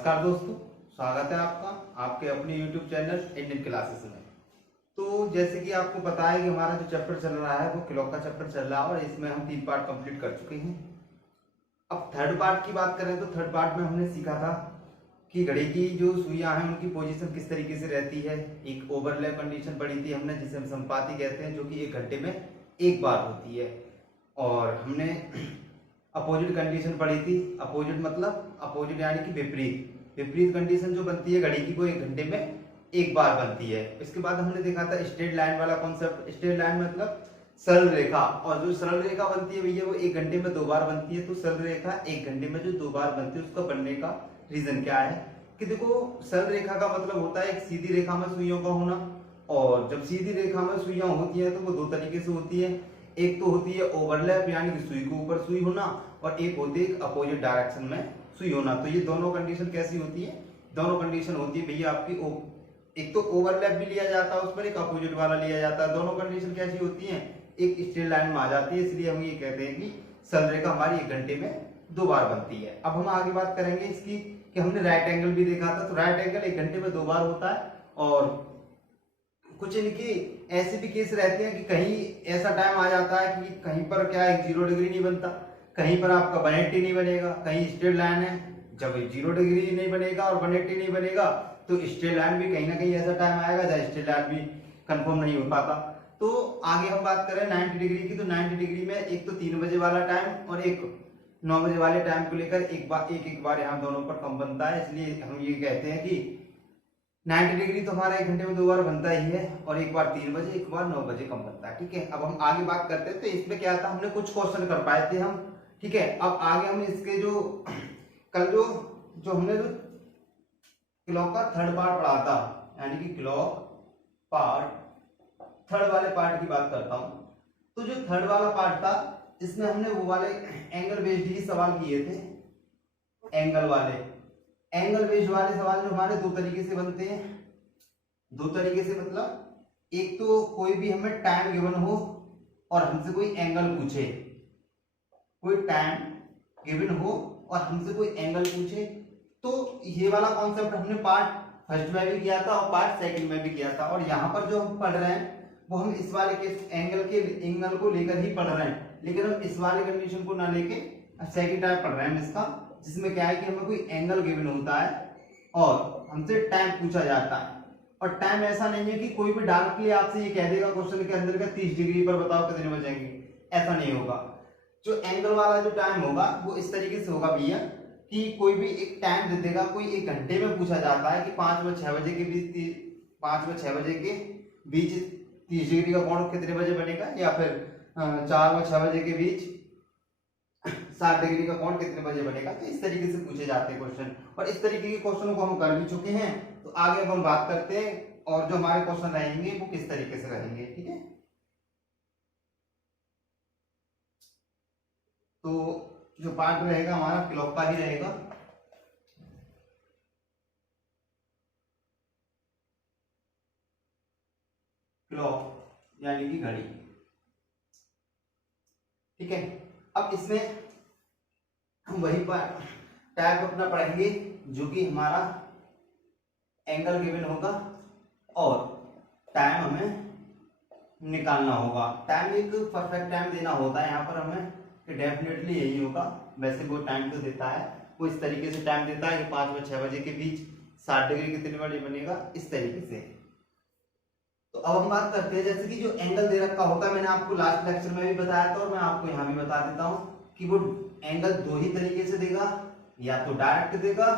नमस्कार दोस्तों, स्वागत है आपका आपके अपने YouTube चैनल इंडियन क्लासेस में। तो जैसे कि आपको पता है कि हमारा जो चैप्टर चल रहा है वो क्लॉक का चैप्टर चल रहा है और इसमें हम 3 पार्ट कंप्लीट कर चुके हैं। अब थर्ड पार्ट की बात करें तो थर्ड पार्ट में हमने सीखा था कि घड़ी की जो सुइयां हैं उनकी पोजीशन किस तरीके से रहती है। एक ओवरलैप कंडीशन पढ़ी थी हमने जिसे हम संपाती कहते हैं, जो कि 1 घंटे में एक बार होती है। और हमने अपोजिट कंडीशन पढ़ी थी। अपोजिट मतलब अपोजिट यानी कि विपरीत विपरीत कंडीशन जो बनती है घड़ी की वो 1 घंटे में एक बार बनती है। इसके बाद हमने देखा था स्ट्रेट लाइन वाला कॉन्सेप्ट। स्ट्रेट लाइन मतलब सरल रेखा, और जो सरल रेखा बनती है भैया वो 1 घंटे में 2 बार बनती है। तो सरल रेखा 1 घंटे में जो 2 बार बनती है उसका बनने का रीजन क्या है कि देखो, सरल रेखा का मतलब होता है एक सीधी रेखा में सुइयों का होना। और जब सीधी रेखा में सुइयां होती है तो वो 2 तरीके से होती है। एक तो होती है ओवरलैप यानी कि सुई के ऊपर सुई होना, और एक होती है अपोजिट डायरेक्शन में सुई होना। तो ये दोनों कंडीशन कैसी होती है? दोनों कंडीशन होती है भैया आपकी एक तो ओवरलैप भी लिया जाता है उस पर, एक अपोजिट वाला लिया जाता है। दोनों कंडीशन कैसी होती है? एक स्ट्रेट लाइन में आ जाती है। इसलिए हम ये कहते हैं कि सरल रेखा हमारी 1 घंटे में 2 बार बनती है। अब हम आगे बात करेंगे इसकी कि हमने राइट एंगल भी देखा था। तो राइट एंगल 1 घंटे में 2 बार होता है। और कुछ इनके ऐसे भी केस रहते हैं कि कहीं ऐसा टाइम आ जाता है कि कहीं पर क्या है 0 डिग्री नहीं बनता, कहीं पर आपका 180 नहीं बनेगा। कहीं स्ट्रेट लाइन है, जब 0 डिग्री नहीं बनेगा और 180 नहीं बनेगा तो स्ट्रेट लाइन भी कहीं ना कहीं ऐसा टाइम आएगा जहाँ स्ट्रेट लाइन भी कंफर्म नहीं हो पाता। तो आगे हम बात करें 90 डिग्री की, तो 90 डिग्री में एक तो 3 बजे वाला टाइम और एक 9 बजे वाले टाइम को लेकर एक बार यहाँ दोनों पर कम बनता है। इसलिए हम ये कहते हैं कि 90 डिग्री तो हमारा 1 घंटे में 2 बार बनता ही है, और एक बार 3 बजे एक बार 9 बजे कम बनता है। ठीक है, अब हम आगे बात करते हैं। तो इसमें क्या था, हमने कुछ क्वेश्चन कर पाए थे हम। ठीक है, अब आगे हम इसके जो कल जो हमने जो क्लॉक का थर्ड पार्ट पढ़ा था, यानी कि क्लॉक पार्ट थर्ड वाले पार्ट की बात करता हूं। तो जो थर्ड वाला पार्ट था इसमें हमने वो वाले एंगल बेस्ड ही सवाल किए थे। एंगल बेस्ड वाले सवाल जो हमारे 2 तरीके से बनते हैं। 2 तरीके से मतलब एक तो कोई भी हमें टाइम गिवन हो और हमसे कोई एंगल पूछे, कोई टाइम गिवन हो और हमसे कोई एंगल पूछे। तो ये वाला कॉन्सेप्ट हमने पार्ट फर्स्ट में भी किया था और पार्ट सेकंड में भी किया था। और यहाँ पर जो हम पढ़ रहे हैं वो हम इस वाले के एंगल को लेकर ही पढ़ रहे हैं, लेकिन हम इस वाले कंडीशन को ना लेके सेकंड टाइप पढ़ रहे हैं इसका, जिसमें क्या है कि हमें कोई एंगल गिवन होता है और हमसे टाइम पूछा जाता है। और टाइम ऐसा नहीं है कि कोई भी डायरेक्टली आपसे ये कह देगा क्वेश्चन के अंदर का 30 डिग्री पर बताओ कितने बजेंगे, ऐसा नहीं होगा। जो एंगल वाला जो टाइम होगा वो इस तरीके से होगा भैया कि कोई भी एक टाइम दे देगा। कोई 1 घंटे में पूछा जाता है कि 5 व 6 बजे के बीच 5 व 6 बजे के बीच 30 डिग्री का कोण कितने बजे बनेगा, या फिर 4 व 6 बजे के बीच 60 डिग्री का कोण कितने बजे बनेगा। तो इस तरीके से पूछे जाते हैं क्वेश्चन, और इस तरीके के क्वेश्चनों को हम कर भी चुके हैं। तो आगे अब हम बात करते हैं और जो हमारे क्वेश्चन रहेंगे वो किस तरीके से रहेंगे। ठीक है, तो जो पार्ट रहेगा हमारा क्लॉक का ही रहेगा। क्लॉक यानी कि घड़ी। ठीक है, अब इसमें हम वही टाइप अपना पढ़ेंगे जो कि हमारा एंगल गिवन होगा और टाइम हमें निकालना होगा। टाइम एक परफेक्ट टाइम देना होता है यहाँ पर हमें कि डेफिनेटली यही होगा। वैसे वो टाइम तो देता है, वो इस तरीके से टाइम देता है कि 5 व 6 बजे के बीच 60 डिग्री कितने बजे बनेगा, इस तरीके से। तो अब हम बात करते हैं जैसे कि जो एंगल दे रखा होता है, मैंने आपको लास्ट लेक्चर में भी बताया था और मैं आपको यहाँ भी बता देता हूँ कि वो एंगल 2 ही तरीके से देगा, या तो डायरेक्ट देगा,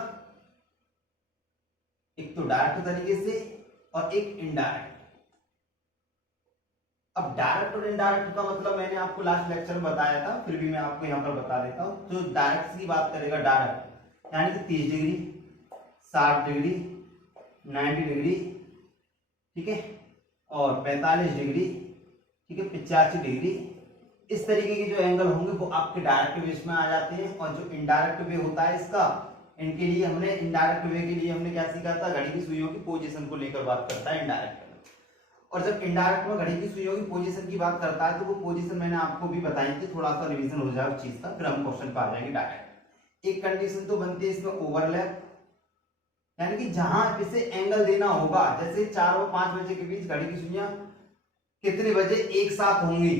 एक तो डायरेक्ट तरीके से और एक इनडायरेक्ट। अब डायरेक्ट और इनडायरेक्ट का मतलब मैंने आपको लास्ट लेक्चर में बताया था, फिर भी मैं आपको यहाँ पर बता देता हूँ। तो डायरेक्ट की बात करेगा, डायरेक्ट यानी कि 30 डिग्री, 60 डिग्री, 90 डिग्री, ठीक है, और 45 डिग्री, ठीक है, 85 डिग्री। इस तरीके के जो एंगल होंगे वो आपके डायरेक्ट वे में आ जाते हैं। और जो इनडायरेक्ट वे होता है इसका, इनके लिए हमने इनडायरेक्ट वे के लिए हमने क्या सीखा था, घड़ी की सुइयों की पोजीशन को लेकर बात करता है इनडायरेक्ट। और जब इनडायरेक्ट में घड़ी की सुइयों की पोजीशन की बात करता है तो वो पोजीशन मैंने आपको भी बताई थी, थोड़ा सा रिवीजन हो जाए उस चीज का, फिर हम क्वेश्चन पर आ जाएंगे डायरेक्ट। एक कंडीशन तो बनती है इसमें ओवरलैप, यानी कि जहां इसे एंगल देना होगा, जैसे 4 और 5 बजे के बीच घड़ी की सुइयां कितने बजे एक साथ होंगी,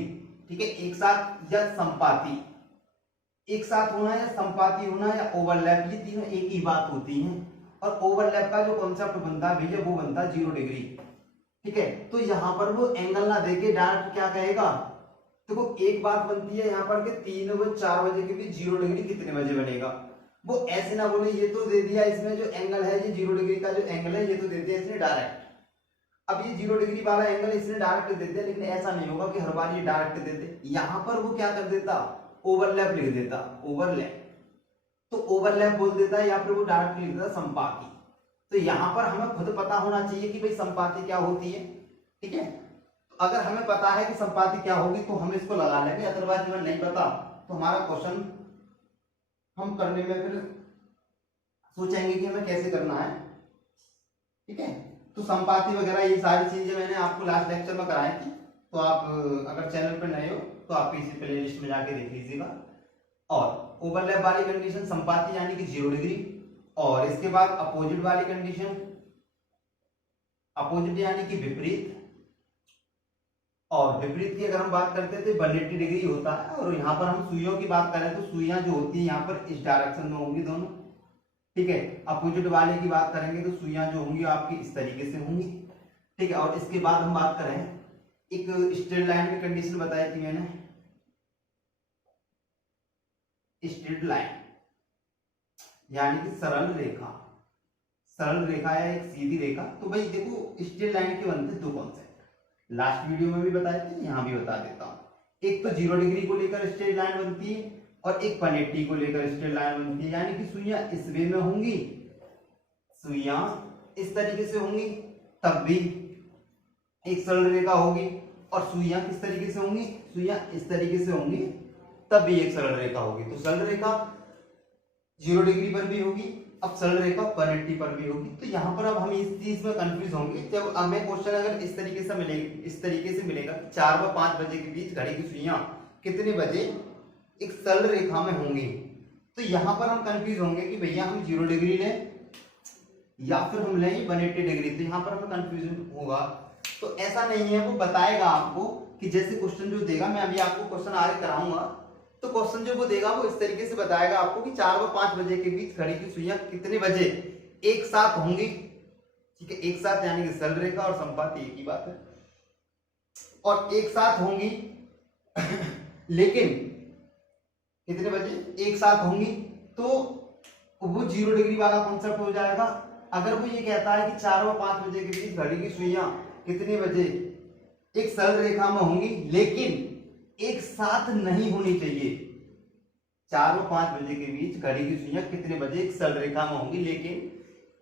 ठीक है, एक साथ या संपाती, एक साथ होना या संपाती होना या ओवरलैप, ये तीनों एक ही बात होती हैं। और ओवरलैप का जो कॉन्सेप्ट बनता है भैया वो बनता है 0 डिग्री, ठीक है। तो यहाँ पर वो एंगल ना देके डायरेक्ट क्या कहेगा, देखो एक बात बनती है यहाँ पर कि 3 और 4 बजे के बीच 0 डिग्री कितने बजे बनेगा, वो ऐसे ना बोले ये तो दे दिया इसमें जो एंगल है, ये 0 डिग्री का जो एंगल है ये तो दे दिया इसने डायरेक्ट। अब ये 0 डिग्री वाला एंगल इसने डायरेक्ट दे दिया, लेकिन ऐसा नहीं होगा कि हर बार ये डायरेक्ट दे दे, यहाँ पर वो क्या कर देता, ओवरलैप लिख देता, ओवरलैप, तो ओवरलैप बोल देता है या फिर वो डायरेक्ट लिख देता संपाती। तो यहाँ पर हमें खुद पता होना चाहिए कि भाई संपाती क्या होती है, ठीक है। अगर हमें पता है कि संपाती क्या होगी तो हम इसको लगा लेंगे, अदरवाइज हमें नहीं पता तो हमारा क्वेश्चन हम करने में फिर सोचेंगे कि हमें कैसे करना है, ठीक है। तो संपाती वगैरह ये सारी चीजें मैंने आपको लास्ट लेक्चर में कराई थी, तो आप अगर चैनल पर नए हो तो आप इसी प्ले लिस्ट में जाके देख लीजिएगा। और ओवरलैप वाली कंडीशन संपाती यानी कि 0 डिग्री, और इसके बाद अपोजिट वाली कंडीशन, अपोजिट यानी कि विपरीत, और विपरीत की अगर हम बात करते हैं तो 180 डिग्री होता है। और यहाँ पर हम सुइयों की बात करें तो सुइयां जो होती है यहाँ पर इस डायरेक्शन में होंगी दोनों, ठीक है। अपोजिट वाले की बात करेंगे तो सुइयां जो होंगी आपकी इस तरीके से होंगी, ठीक है। और इसके बाद हम बात करें, एक स्ट्रेट लाइन की कंडीशन बताई थी मैंने, स्ट्रेट लाइन यानी कि सरल रेखा, सरल रेखा या एक सीधी रेखा। तो भाई देखो स्ट्रेट लाइन के बनते दो कॉन्सेप्ट, लास्ट वीडियो में भी बताए थे, यहां भी बता देता हूं। एक तो 0 डिग्री को लेकर स्ट्रेट लाइन बनती है और एक 180 को लेकर स्ट्रेट लाइन बनती है, यानी कि सुइयां इस वे में होंगी, सुइयां इस तरीके से होंगी तब भी एक सरल रेखा होगी, और सुइयां किस तरीके से होंगी, सुइयां इस तरीके से होंगी तब भी एक सरल रेखा होगी। तो सरल रेखा 0 डिग्री पर भी होगी, अब सरल रेखा 180 पर भी होगी। तो यहाँ पर अब हम इस चीज में कंफ्यूज होंगे जब हमें क्वेश्चन अगर इस तरीके से मिलेगा, इस तरीके से मिलेगा 4 व 5 बजे के बीच घड़ी की सुइयां कितने बजे एक सरल रेखा में होंगी, तो यहाँ पर हम कंफ्यूज होंगे कि भैया हम 0 डिग्री लें या फिर हम लें 180 डिग्री, तो यहाँ पर हमें कंफ्यूजन होगा। तो ऐसा नहीं है, वो बताएगा आपको कि जैसे क्वेश्चन जो देगा, मैं अभी आपको क्वेश्चन आगे कराऊंगा, तो क्वेश्चन जो वो देगा वो इस तरीके से बताएगा आपको कि 4 व 5 बजे के बीच घड़ी की सुइयां कितने बजे एक साथ होंगी, ठीक है। एक साथ यानी कि सरल रेखा और संपाती एक ही बात है, और एक साथ होंगी लेकिन कितने बजे एक साथ होंगी, तो वो 0 डिग्री वाला कॉन्सेप्ट हो जाएगा। अगर वो ये कहता है कि 4 व 5 बजे के बीच घड़ी की सुइयां कितने बजे एक सरल रेखा में होंगी लेकिन एक साथ नहीं होनी चाहिए, 4 व 5 बजे के बीच घड़ी की सुइयां कितने बजे एक सरल रेखा में होंगी लेकिन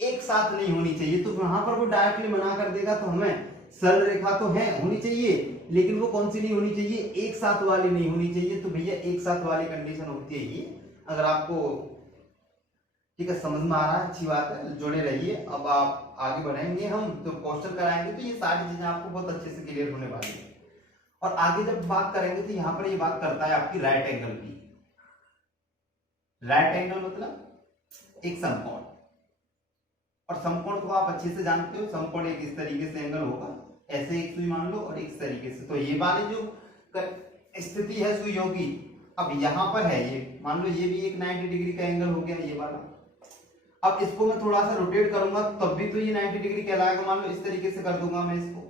एक साथ नहीं होनी चाहिए, तो वहां पर वो डायरेक्टली मना कर देगा। तो हमें सरल रेखा तो है होनी चाहिए लेकिन वो कौन सी नहीं होनी चाहिए, एक साथ वाली नहीं होनी चाहिए। तो भैया एक साथ वाली कंडीशन होती है ये, अगर आपको ठीक है समझ में आ रहा है अच्छी बात है, जुड़े रहिए। अब आप आगे बढ़ेंगे हम तो क्वेश्चन कराएंगे तो ये सारी चीजें आपको बहुत अच्छे से क्लियर होने वाली है। और आगे जब बात करेंगे तो यहाँ पर ये बात करता है आपकी राइट एंगल की। राइट एंगल मतलब एक समकोण, और समकोण को आप अच्छे से जानते हो, समकोण एक इस तरीके से एंगल होगा, ऐसे एक सुई मान लो और इस तरीके से। तो ये वाली जो स्थिति है सुइयों की, अब यहाँ पर है ये, मान लो ये भी एक 90 डिग्री का एंगल हो गया ये वाला। अब इसको मैं थोड़ा सा रोटेट करूंगा तब भी तो ये 90 डिग्री कहलाएगा, मान लो इस तरीके से कर दूंगा मैं इसको,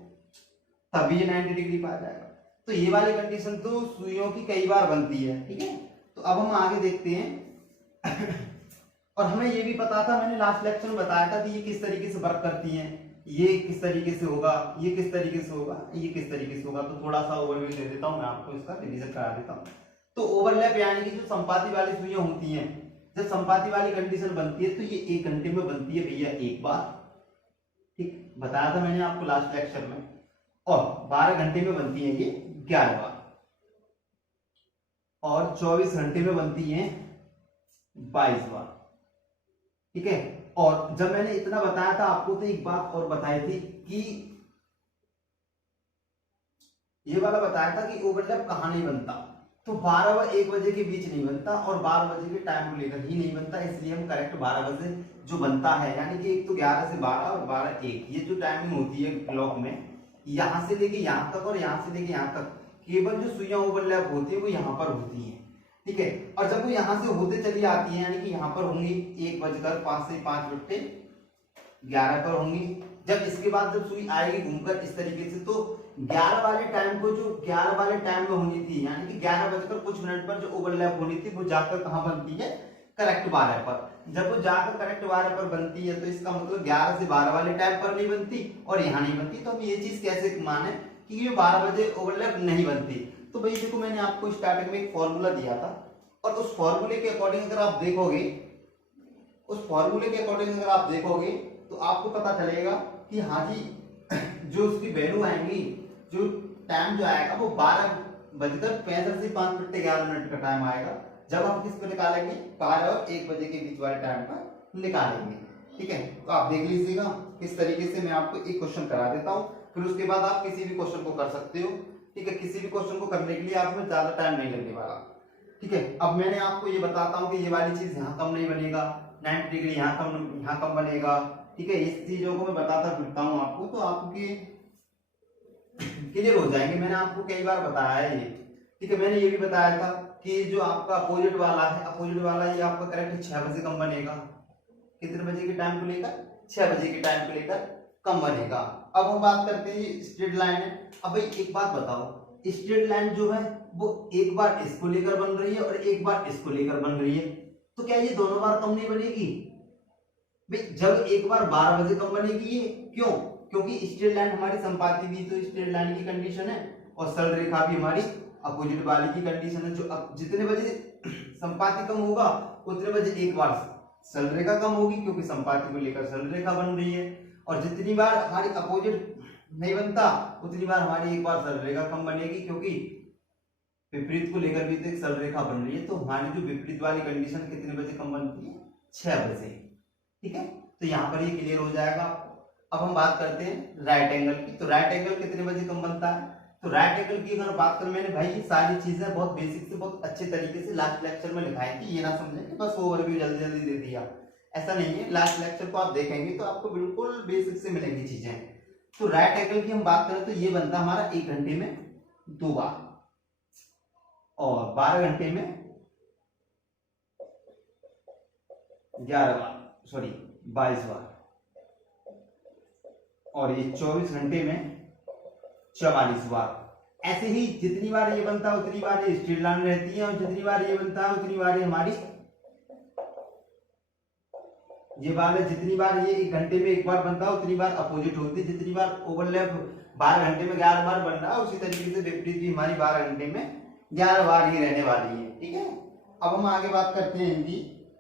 तभी ये 90 डिग्री पा जाएगा। तो ये वाली कंडीशन तो सुइयों की कई बार बनती है, ठीक है। तो अब हम आगे देखते हैं और हमें ये भी पता था, मैंने लास्ट लेक्चर में बताया था कि ये किस तरीके से वर्क करती हैं, ये किस तरीके से होगा, ये किस तरीके से होगा, ये किस तरीके से होगा। तो थोड़ा सा ओवरव्यू दे देता हूं मैं आपको, इसका रिवीजन करा देता हूं। तो ओवरलैप यानी कि जो संपाती वाली सुइयां होती हैं, जब संपाती वाली कंडीशन बनती है तो ये 1 घंटे में बनती है भैया एक बार, ठीक बताया था मैंने आपको लास्ट लेक्चर में। और 12 घंटे में बनती है ये 11 बार, और 24 घंटे में बनती है 22 बार, ठीक है। और जब मैंने इतना बताया था आपको तो एक बात और बताई थी कि ये वाला बताया था कि ओवरलैप कहां नहीं बनता, तो 12 व 1 बजे के बीच नहीं बनता और 12 बजे के टाइम को लेकर ही नहीं बनता, इसलिए हम करेक्ट 12 बजे जो बनता है, यानी कि एक तो 11 से 12 और 12 1, ये जो टाइमिंग होती है क्लॉक में, यहाँ से लेके यहाँ तक और यहाँ से लेके यहाँ तक केवल जो सुइयां ओवरलैप होती है वो यहाँ पर होती है, ठीक है। और जब वो यहाँ से होते चली आती है, यानी कि यहाँ पर होंगी 1:05 से 5:11 पर होंगी। जब इसके बाद जब सुई आएगी घूमकर इस तरीके से, तो 11 वाले टाइम को जो 11 वाले टाइम में होनी थी, यानी कि 11 बजकर कुछ मिनट पर जो ओवरलैप होनी थी, वो जाकर कहाँ बनती है, करेक्ट 12 पर। जब वो जाकर करेक्ट 12 पर बनती है तो इसका मतलब 11 से 12 वाले टाइम पर नहीं बनती और यहाँ नहीं बनती। तो हम ये चीज कैसे माने कि ये 12 बजे ओवरलैप नहीं बनती। तो भाई देखो, मैंने आपको स्टार्टिंग में एक फॉर्मूला दिया था और उस फॉर्मूले के अकॉर्डिंग अगर आप देखोगे, उस फॉर्मूले के अकॉर्डिंग अगर आप देखोगे तो आपको पता चलेगा कि हाँ जी, जो उसकी वैल्यू आएंगी, जो टाइम जो आएगा वो 12:65 से 5:11 का टाइम आएगा, जब हम किस पे निकालेंगे, 12 और 1 बजे के बीच वाले टाइम पर निकालेंगे, ठीक है। तो आप देख लीजिएगा किस तरीके से मैं आपको एक क्वेश्चन करा देता हूँ, फिर उसके बाद आप किसी भी क्वेश्चन को कर सकते हो, ठीक है। किसी भी क्वेश्चन को करने के लिए आपको ज्यादा टाइम नहीं लगने वाला, ठीक है। अब मैंने आपको ये बताता हूँ कि ये वाली चीज यहाँ कम नहीं बनेगा, 90 डिग्री यहाँ कम बनेगा, ठीक है। इस चीजों को मैं बताता फिरता हूँ आपको, तो आपके क्लियर हो जाएंगे। मैंने आपको कई बार बताया है ये, ठीक है। मैंने ये भी बताया था कि जो आपका अपोजिट वाला है, अपोजिट वाला ये आपका करेक्ट 6 बजे कम बनेगा। कितने बजे के टाइम को लेकर, 6 बजे के टाइम को लेकर कम बनेगा। अब हम बात करते हैं स्ट्रेट लाइन है। अब भाई एक बात बताओ, स्ट्रेट लाइन जो है वो एक बार इसको लेकर बन रही है और एक बार इसको लेकर बन रही है, तो क्या ये दोनों बार कम नहीं बनेगी भाई? जब एक बार 12 बजे कम बनेगी ये, क्यों? क्योंकि स्ट्रेट लाइन हमारी संपाती भी तो स्ट्रेट लाइन की कंडीशन है और सरल रेखा भी हमारी अपोजिट वाली की कंडीशन है। जो जितने बजे संपाती कम होगा उतने बजे एक बार सरल रेखा कम होगी, क्योंकि संपाती को लेकर सरल रेखा बन रही है। और जितनी बार हमारी अपोजिट नहीं बनता उतनी बार हमारी एक बार सरल रेखा कम बनेगी, क्योंकि विपरीत को लेकर भी तो एक सरल रेखा बन रही है। तो हमारी जो विपरीत वाली कंडीशन कितने बजे कम बनती है, 6 बजे, ठीक है। तो यहाँ पर ये क्लियर हो जाएगा। अब हम बात करते हैं राइट एंगल की। तो राइट एंगल कितने बजे कम बनता है? तो राइट एंगल की अगर बात करें, मैंने भाई ये सारी चीजें बहुत बेसिक से बहुत अच्छे तरीके से लास्ट लेक्चर में लिखाई थी, ये ना समझें कि बस ओवरव्यू जल्दी जल्दी दे दिया, ऐसा नहीं है। लास्ट लेक्चर को आप देखेंगे तो आपको बिल्कुल बेसिक से मिलेंगी चीजें। तो राइट एंगल की हम बात करें तो ये बनता हमारा 1 घंटे में 2 बार और 12 घंटे में 11 बार, सॉरी 22 बार, और ये 24 घंटे में 44 बार। ऐसे ही जितनी बार ये बनता है उतनी बार ये स्ट्रेट लाइन रहती है और जितनी बार ये बनता है उतनी बार ये हमारी ये वाले, जितनी बार ये 1 घंटे में एक बार बनता है उतनी बार अपोजिट होती है। जितनी बार ओवरलैप 12 घंटे में 11 बार बन रहा है, उसी तरीके से विपरीत भी हमारी 12 घंटे में 11 बार ही रहने वाली है, ठीक है। अब हम आगे बात करते हैं इनकी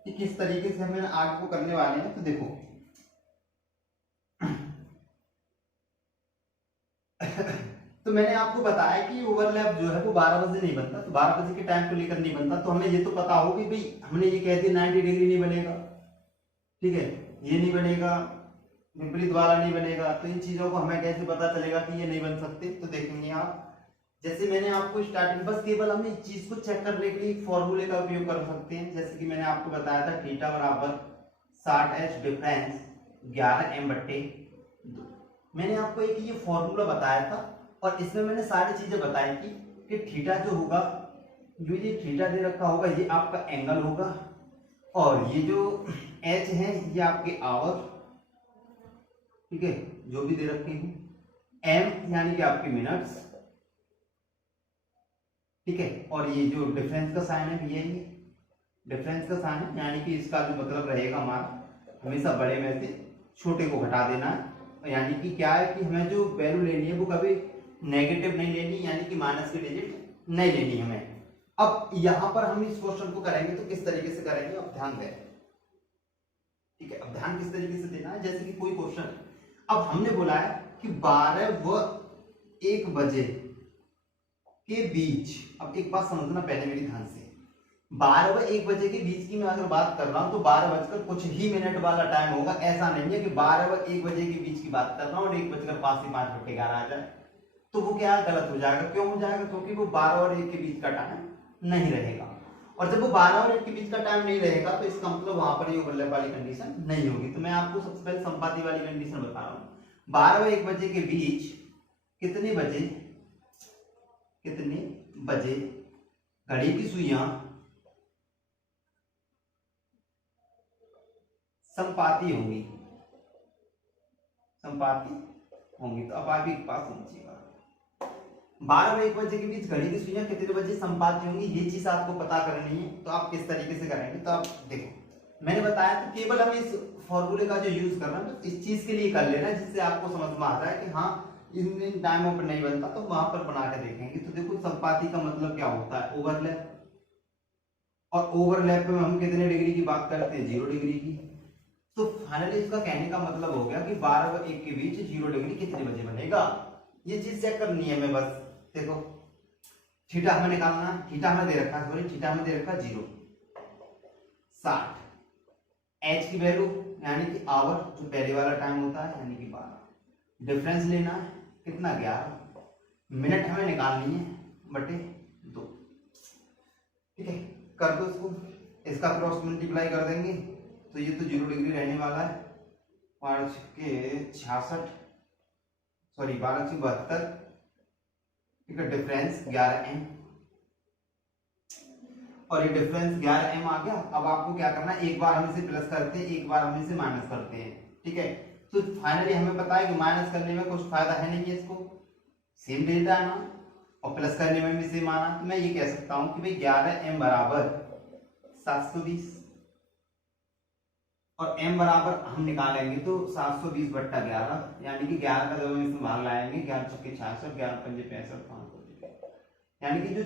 कि किस तरीके से हमें आगे को करने वाले हैं। तो देखो तो मैंने आपको बताया कि ओवरलैप जो है वो 12 बजे नहीं बनता, तो 12 बजे के टाइम को लेकर नहीं बनता। तो हमें ये तो पता हो कि भाई हमने ये कह दिया 90 डिग्री नहीं बनेगा, ठीक है, ये नहीं बनेगा, विपरीत वाला नहीं बनेगा। तो इन चीजों को हमें कैसे पता चलेगा कि ये नहीं बन सकते? तो देखेंगे आप, जैसे मैंने आपको स्टार्टिंग, बस केवल हम इस चीज को चेक करने के लिए फॉर्मूले का उपयोग कर सकते हैं। जैसे कि मैंने आपको बताया था थीटा बराबर 60h डिफरेंस 11m/2। मैंने आपको एक ये फॉर्मूला बताया था और इसमें मैंने सारी चीजें बताई थी कि थीटा जो होगा, जो ये थीटा दे रखा होगा ये आपका एंगल होगा और ये जो एच है ये आपके आवर, ठीक है, जो भी दे रखी हूं, एम यानी कि आपके मिनट्स, ठीक है। और ये जो डिफरेंस का साइन है ये डिफरेंस का साइन है, यानी कि इसका जो मतलब रहेगा हमारा हमेशा बड़े में से छोटे को घटा देना है। यानी कि क्या है कि हमें जो वैल्यू लेनी है वो कभी नेगेटिव नहीं लेनी, यानी कि माइनस की डिजिट नहीं लेनी हमें। अब यहां पर हम इस क्वेश्चन को करेंगे तो किस तरीके से करेंगे, अब ध्यान दें, ठीक है। अब ध्यान किस तरीके से देना है, जैसे कि कोई क्वेश्चन, अब हमने बोला है कि 12 व 1 बजे के बीच, अब एक बात समझना पहले मेरी ध्यान से, 12 व 1 बजे के बीच की मैं अगर बात कर रहा हूं तो 12 बजकर कुछ ही मिनट वाला टाइम होगा। ऐसा नहीं है कि 12 व 1 बजे के बीच की बात कर रहा हूं और 1:05 से 5:11 आ जाए, तो वो क्या गलत हो जाएगा। क्यों हो जाएगा? क्योंकि वो 12 और 1 के बीच का टाइम नहीं रहेगा। और जब वो 12 और 1 के बीच का टाइम नहीं रहेगा तो इसका मतलब वहां पर ये ओवरलैप वाली कंडीशन नहीं होगी। तो मैं आपको सबसे पहले संपाती वाली कंडीशन बता रहा हूँ। 12 और 1 बजे के बीच कितने बजे घड़ी की सुइयां संपाती होंगी, तो अब आप एक पास समझिएगा, 12 और 1 बजे के बीच घड़ी की सुइयां कितने बजे संपाती होंगी, ये चीज आपको पता करनी है। तो आप किस तरीके से करेंगे, तो आप देखो मैंने बताया तो केवल हम इस फॉर्मूले का जो यूज कर रहे हैं तो इस चीज के लिए कर लेना जिससे आपको समझ में आता है कि हाँ इन टाइमों पर नहीं बनता तो वहां पर बना के देखेंगे। तो देखो संपाती का मतलब क्या होता है, ओवरलैप, और ओवरलैप में हम कितने डिग्री की बात करते हैं, 0 डिग्री की। तो फाइनली इसका कहने का मतलब हो गया कि 12 और 1 के बीच 0 डिग्री कितने बजे बनेगा, ये चीज चेक करनी है हमें। बस देखो थीटा हमें निकालना है, थीटा हमें दे रखा है, सॉरी थीटा हमें दे रखा है 0, 60, एच की वैल्यू यानी कि आवर जो पहले वाला टाइम होता है यानी कि 12, डिफरेंस लेना है कितना 11, मिनट हमें निकालनी है बटे 2। ठीक है, कर दो इसको, इसका क्रॉस मल्टीप्लाई कर देंगे तो ये तो 0 डिग्री रहने वाला है, 5 के 66 सॉरी 12 से 72, ठीक है, डिफरेंस 11m, और ये डिफरेंस 11m आ गया। अब आपको क्या करना है, एक बार हम इसे प्लस करते हैं, एक बार हम इसे माइनस करते हैं। ठीक है, तो फाइनली हमें पता है कि माइनस करने में कुछ फायदा है नहीं है, इसको सेम डेल्टा आना, और प्लस करने में भी सेम आना। तो मैं ये कह सकता हूं कि भाई 11m बराबर 720, और m बराबर हम निकालेंगे तो 720 बट्टा 11 यानी कि 11 का जब हम इसमें भाग लाएंगे 11 चौके 66, 11 पंजे 65, 5 यानी कि जो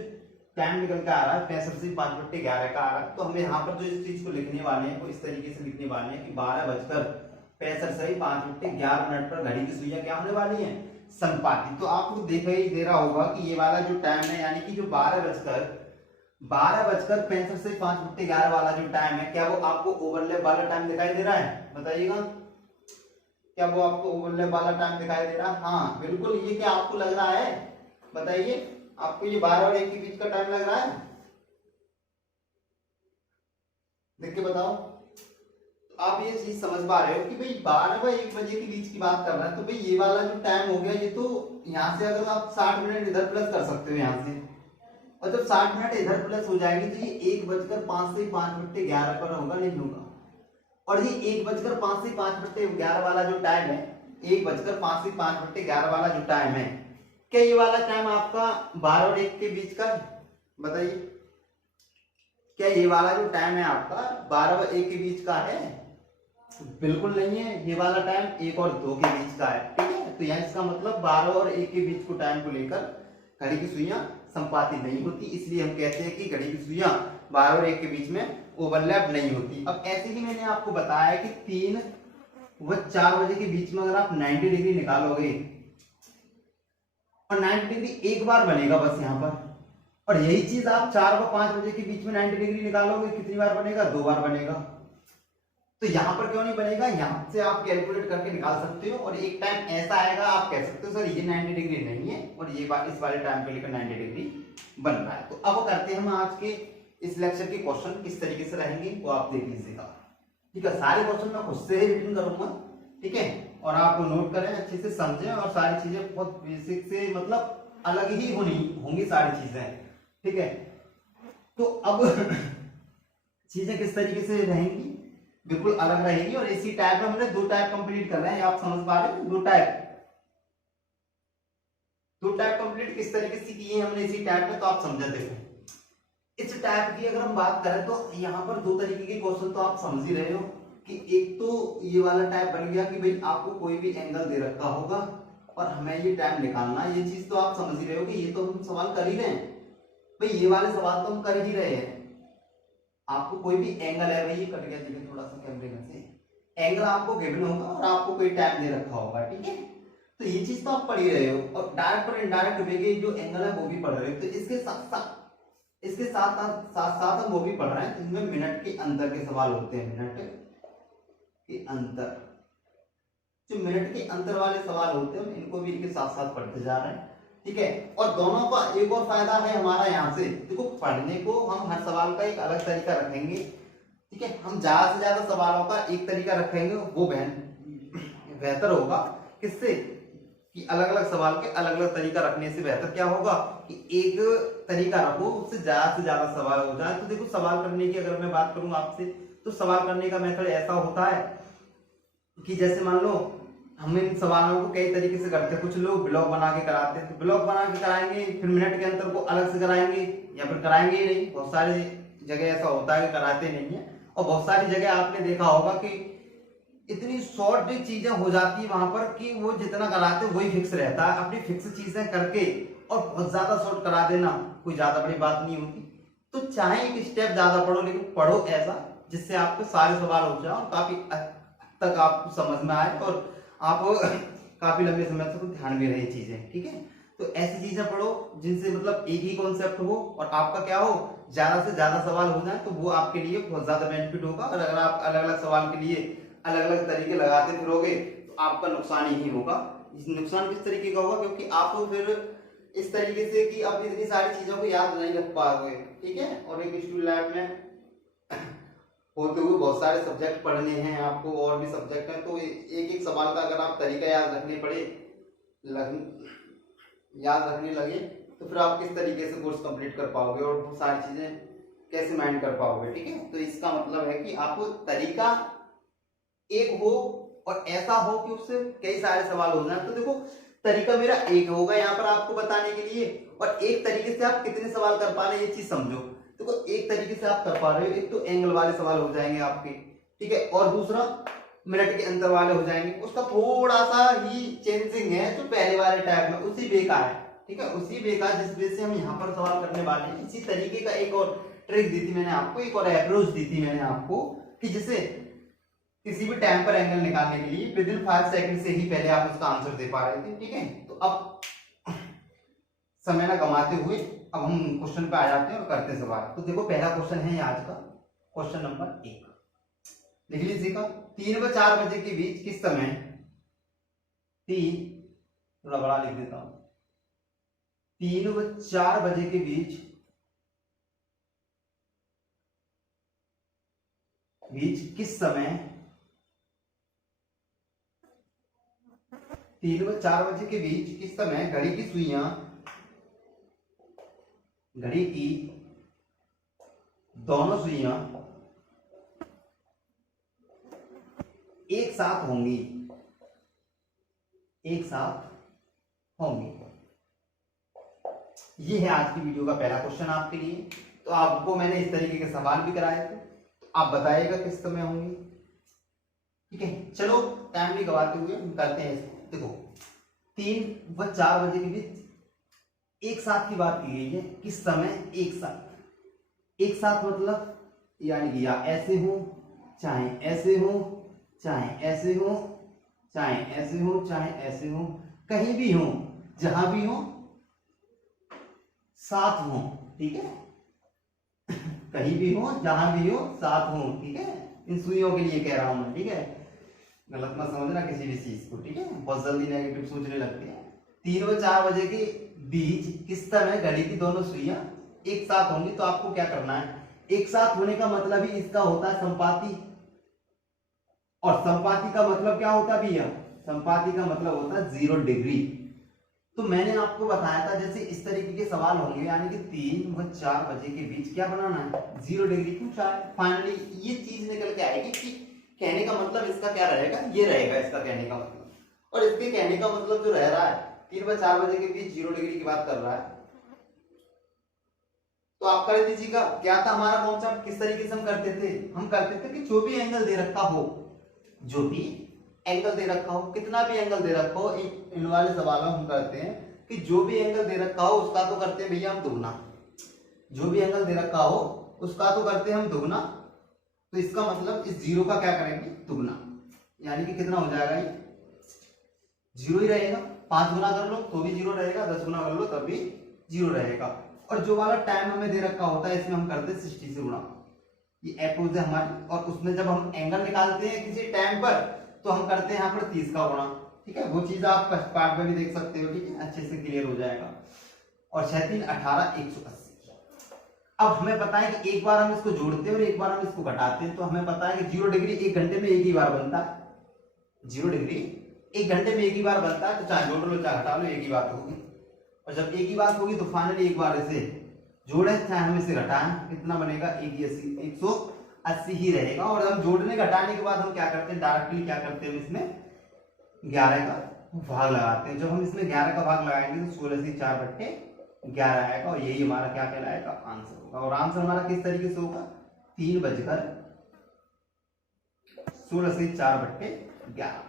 टाइम निकल के आ रहा है 65 से 5 बट्टे 11 का आ रहा है। तो हमें यहाँ पर जो इस चीज को लिखने वाले हैं वो इस तरीके से लिखने वाले हैं कि 12:65 से 5 बट्टे 11 मिनट पर घड़ी की सुइयां क्या होने वाली है, संपाती। तो आपको दिखाई दे रहा होगा कि ये वाला जो टाइम है यानी कि जो 12:65 से 5 बट्टे 11 वाला जो टाइम है, क्या वो आपको ओवरलैप वाला टाइम दिखाई दे रहा है, बताइएगा, क्या वो आपको ओवरलैप वाला टाइम दिखाई दे रहा है? हाँ बिल्कुल, ये क्या आपको लग रहा है, बताइए, आपको ये 12 और 1 के बीच का टाइम लग रहा है, देख के बताओ। तो आप ये चीज समझ पा रहे हो कि भाई 12 व 1 बजे के बीच की बात कर रहा है, तो भाई ये वाला जो टाइम हो गया ये तो यहाँ से अगर आप 60 मिनट इधर प्लस कर सकते हो यहाँ से, और जब 60 मिनट इधर प्लस हो जाएंगे तो ये 1:05 से 5 बट्टे 11 पर होगा, नहीं होगा। और ये 1:05 से 5 बट्टे 11 वाला जो टाइम है, 1:05 से 5 बट्टे 11 वाला जो टाइम है, क्या ये वाला टाइम आपका 12 और 1 के बीच का है, बताइए, क्या ये वाला जो टाइम है आपका 12 और 1 के बीच का है? बिल्कुल नहीं है, ये वाला टाइम 1 और 2 के बीच का है। ठीक है, तो यहाँ इसका मतलब 12 और 1 के बीच को टाइम को लेकर घड़ी की सुइयां संपाती नहीं होती, इसलिए हम कहते हैं कि घड़ी की सुइयां 12 और 1 के बीच में ओवरलैप नहीं होती। अब ऐसे ही मैंने आपको बताया कि 3 व 4 बजे के बीच में अगर आप 90 डिग्री निकालोगे, और 90 डिग्री एक बार बनेगा बस यहाँ पर, और यही चीज आप 4 व 5 बजे के बीच में 90 डिग्री निकालोगे, कितनी बार बनेगा, 2 बार बनेगा। तो यहाँ पर क्यों नहीं बनेगा, यहाँ से आप कैलकुलेट करके निकाल सकते हो, और एक टाइम ऐसा आएगा आप कह सकते हो सर ये 90 डिग्री नहीं है और ये इस वाले टाइम पे लेकर 90 डिग्री बन रहा है। तो अब करते हैं हम आज के इस लेक्चर के क्वेश्चन किस तरीके से रहेंगे वो आप देख लीजिएगा। ठीक है, सारे क्वेश्चन मैं खुद से ही रिटर्न करूंगा, ठीक है, और आप नोट करें, अच्छे से समझें, और सारी चीजें बहुत बेसिक से मतलब अलग ही होंगी सारी चीजें। ठीक है, तो अब चीजें किस तरीके से रहेंगी, बिल्कुल अलग रहेगी, और इसी टाइप में हमने 2 टाइप कंप्लीट कर रहे हैं, आप समझ पा रहे हैं, 2 टाइप कंप्लीट किस तरीके से किए हमने इसी टाइप में, तो आप समझा। देखो इस टाइप की अगर हम बात करें तो यहाँ पर 2 तरीके के क्वेश्चन तो आप समझ ही रहे हो कि एक तो ये वाला टाइप बन गया कि भाई आपको कोई भी एंगल दे रखा होगा और हमें ये टाइम निकालना है, ये चीज तो आप समझ ही रहे हो कि ये तो हम सवाल कर ही रहे हैं, भाई ये वाले सवाल तो हम कर ही रहे हैं। आपको कोई भी एंगल है, भाई ये कट गया, देखिए थोड़ा सा कैमरे में से, एंगल आपको गिवन होगा और आपको कोई टाइम दे रखा होगा, ठीक है, तो ये चीज तो आप पढ़ ही रहे हो, और डायरेक्ट और इनडायरेक्ट वे के जो एंगल है वो भी पढ़ रहे हो। तो इसके साथ साथ हम वो भी पढ़ रहे हैं जिसमें मिनट के अंतर के सवाल होते हैं, मिनट के अंतर, जो मिनट के अंतर वाले सवाल होते हैं इनको भी इनके साथ साथ पढ़ते जा रहे हैं। ठीक है। और दोनों का एक और फायदा है हमारा यहाँ से, देखो पढ़ने को हम हर सवाल का एक अलग तरीका रखेंगे, ठीक है। हम ज्यादा से ज्यादा सवालों का एक तरीका रखेंगे, वो बेहतर होगा। किससे कि अलग अलग सवाल के अलग अलग तरीका रखने से बेहतर क्या होगा कि एक तरीका रखो, उससे ज्यादा सवाल हो जाए। तो देखो सवाल करने की अगर मैं बात करूं आपसे, तो सवाल करने का मेथड ऐसा होता है कि जैसे मान लो हम इन सवालों को कई तरीके से करते हैं। कुछ लोग ब्लॉग बना के कराते हैं, तो ब्लॉग बना के कराएंगे, फिर मिनट के अंतर को अलग से कराएंगे, या फिर कराएंगे ही नहीं। बहुत सारी जगह ऐसा होता है कि कराते नहीं है, और बहुत सारी जगह आपने देखा होगा कि इतनी शॉर्ट चीजें हो जाती है वहां पर कि वो जितना कराते वही फिक्स रहता है। अपनी फिक्स चीजें करके और बहुत ज्यादा शॉर्ट करा देना कोई ज्यादा बड़ी बात नहीं होती। तो चाहे एक स्टेप ज्यादा पढ़ो, लेकिन पढ़ो ऐसा जिससे आपके सारे सवाल हो जाए और काफी तक आपको समझ में आए, और आप काफी लंबे समय तक ध्यान में रहे चीजें, ठीक है। तो ऐसी चीजें पढ़ो जिनसे मतलब एक ही कॉन्सेप्ट हो और आपका क्या हो, ज्यादा से ज्यादा सवाल हो जाए, तो वो आपके लिए बहुत ज्यादा बेनिफिट होगा। और अगर आप अलग अलग सवाल के लिए अलग अलग तरीके लगाते फिरोगे तो आपका नुकसान ही होगा। नुकसान किस तरीके का होगा, क्योंकि आप फिर इस तरीके से कि आप इतनी सारी चीजों को याद नहीं रख पाओगे, ठीक है। और एक स्टूडेंट लाइफ में होते हुए बहुत सारे सब्जेक्ट पढ़ने हैं आपको, और भी सब्जेक्ट हैं, तो एक एक सवाल का अगर आप तरीका याद रखने लगे तो फिर आप किस तरीके से कोर्स कंप्लीट कर पाओगे और वो सारी चीजें कैसे माइंड कर पाओगे, ठीक है। तो इसका मतलब है कि आपको तरीका एक हो और ऐसा हो कि उससे कई सारे सवाल हो जाए। तो देखो तरीका मेरा एक होगा यहाँ पर आपको बताने के लिए, और एक तरीके से आप कितने सवाल कर पा रहे हैं ये चीज समझो। देखो एक तरीके से आप कर पा रहे हो, एक तो एंगल वाले सवाल हो जाएंगे आपके, ठीक है, और दूसरा मिनट के अंतर वाले हो जाएंगे। उसका थोड़ा सा ही चेंजिंग है, जो पहले वाले टाइप में उसी बेकार है, ठीक है, उसी बेकार जिस वजह से हम यहाँ पर सवाल करने वाले हैं। इसी तरीके का एक और ट्रिक दी थी मैंने आपको, एक और अप्रोच दी थी मैंने आपको, कि जिससे किसी भी टाइम पर एंगल निकालने के लिए विद इन 5 सेकंड से ही पहले आप उसका आंसर दे पा रहे थे, ठीक है। तो अब समय ना गंवाते हुए अब हम क्वेश्चन पे आ जाते हैं और करते हैं सवाल। तो देखो पहला क्वेश्चन है आज का, क्वेश्चन नंबर 1 लिख लीजिएगा। 3 व 4 बजे के बीच किस समय 3 थोड़ा बड़ा लिख देता हूं, 3 व 4 बजे के बीच किस समय 3 व 4 बजे के बीच किस समय घड़ी की सुइयां, घड़ी की दोनों सुइयां एक साथ होंगी, एक साथ होंगी। ये है आज की वीडियो का पहला क्वेश्चन आपके लिए। तो आपको मैंने इस तरीके के सवाल भी कराए थे, तो आप बताइएगा किस समय होंगी, ठीक है। चलो टाइम नहीं गवाते हुए हम करते हैं इसको। देखो 3 व 4 बजे के बीच एक साथ की बात की गई है, किस समय एक साथ। एक साथ मतलब यानी कि या ऐसे हो, चाहे ऐसे हो, चाहे ऐसे हो, चाहे ऐसे हो, चाहे ऐसे हो, कहीं भी हो, जहां भी हो, साथ हो, ठीक है। कहीं भी हो, जहां भी हो, साथ हो, ठीक है। इन सुइयों के लिए कह रहा हूं मैं, ठीक है, गलत मत समझना किसी भी चीज को, ठीक है। बहुत जल्दी नेगेटिव सोचने लगते हैं। 3 व 4 बजे के बीच किस समय घड़ी की दोनों सुइयां एक साथ होंगी। तो आपको क्या करना है, एक साथ होने का मतलब ही इसका होता है संपाती, और संपाती का मतलब क्या होता है भैया, संपाती का मतलब होता है 0 डिग्री। तो मैंने आपको बताया था जैसे इस तरीके के सवाल होंगे, यानी कि 3 व 4 बजे के बीच क्या बनाना है, 0 डिग्री पूछा है। फाइनली ये चीज निकल के आएगी कि कहने का मतलब इसका क्या रहेगा, ये रहेगा इसका कहने का मतलब। और इसके कहने का मतलब जो रह रहा है 3 व 4 बजे के बीच 0 डिग्री की बात कर रहा है। तो आप कर दीजिएगा, क्या था हमारा कॉन्सेप्ट, किस तरीके से हम करते थे, हम करते थे कि जो भी एंगल दे रखा हो, जो भी एंगल दे रखा हो, कितना भी एंगल दे रखा हो, इन वाले सवालों हम करते हैं कि जो भी एंगल दे रखा हो उसका तो करते हैं भैया हम दुगना, जो भी एंगल दे रखा हो उसका तो करते हैं हम दुगना। तो इसका मतलब इस 0 का क्या करेंगे, दुगना, यानी कि कितना हो जाएगा, ये 0 ही रहेगा। 5 गुना कर लो तो भी 0 रहेगा, 10 गुना कर लो तब भी 0 रहेगा। और जो वाला टाइम हमें दे रखा होता है इसमें हम करते हैं 60 से गुणा, ये अप्रोच है हमारी। और उसमें जब हम एंगल निकालते हैं किसी टाइम पर तो हम करते हैं यहाँ पर 30 का गुणा, ठीक है। वो चीज आप फर्स्ट पार्ट में भी देख सकते हो, ठीक है, अच्छे से क्लियर हो जाएगा। और 6 3 18 180। अब हमें पता है कि एक बार हम इसको जोड़ते हैं और एक बार हम इसको घटाते हैं, तो हमें पता है कि 0 डिग्री 1 घंटे में एक ही बार बनता है। 0 डिग्री 1 घंटे में एक ही बार बनता है, तो चाहे जोड़ लो चाहे घटा लो एक ही बात होगी। और जब एक ही बात होगी तो फाइनली एक बार इसे जोड़े चाहे हम इसे घटाएं, कितना बनेगा 180 ही रहेगा। और हम जोड़ने घटाने के बाद हम क्या करते हैं, डायरेक्टली क्या करते हैं, इसमें 11 का भाग लगाते हैं। जब हम इसमें 11 का भाग लगाएंगे तो 16 से 4 बट्टे 11 आएगा और यही हमारा क्या कहलाएगा, आंसर होगा। और आंसर हमारा किस तरीके से होगा, 3 बजकर 16 से 4 बट्टे 11।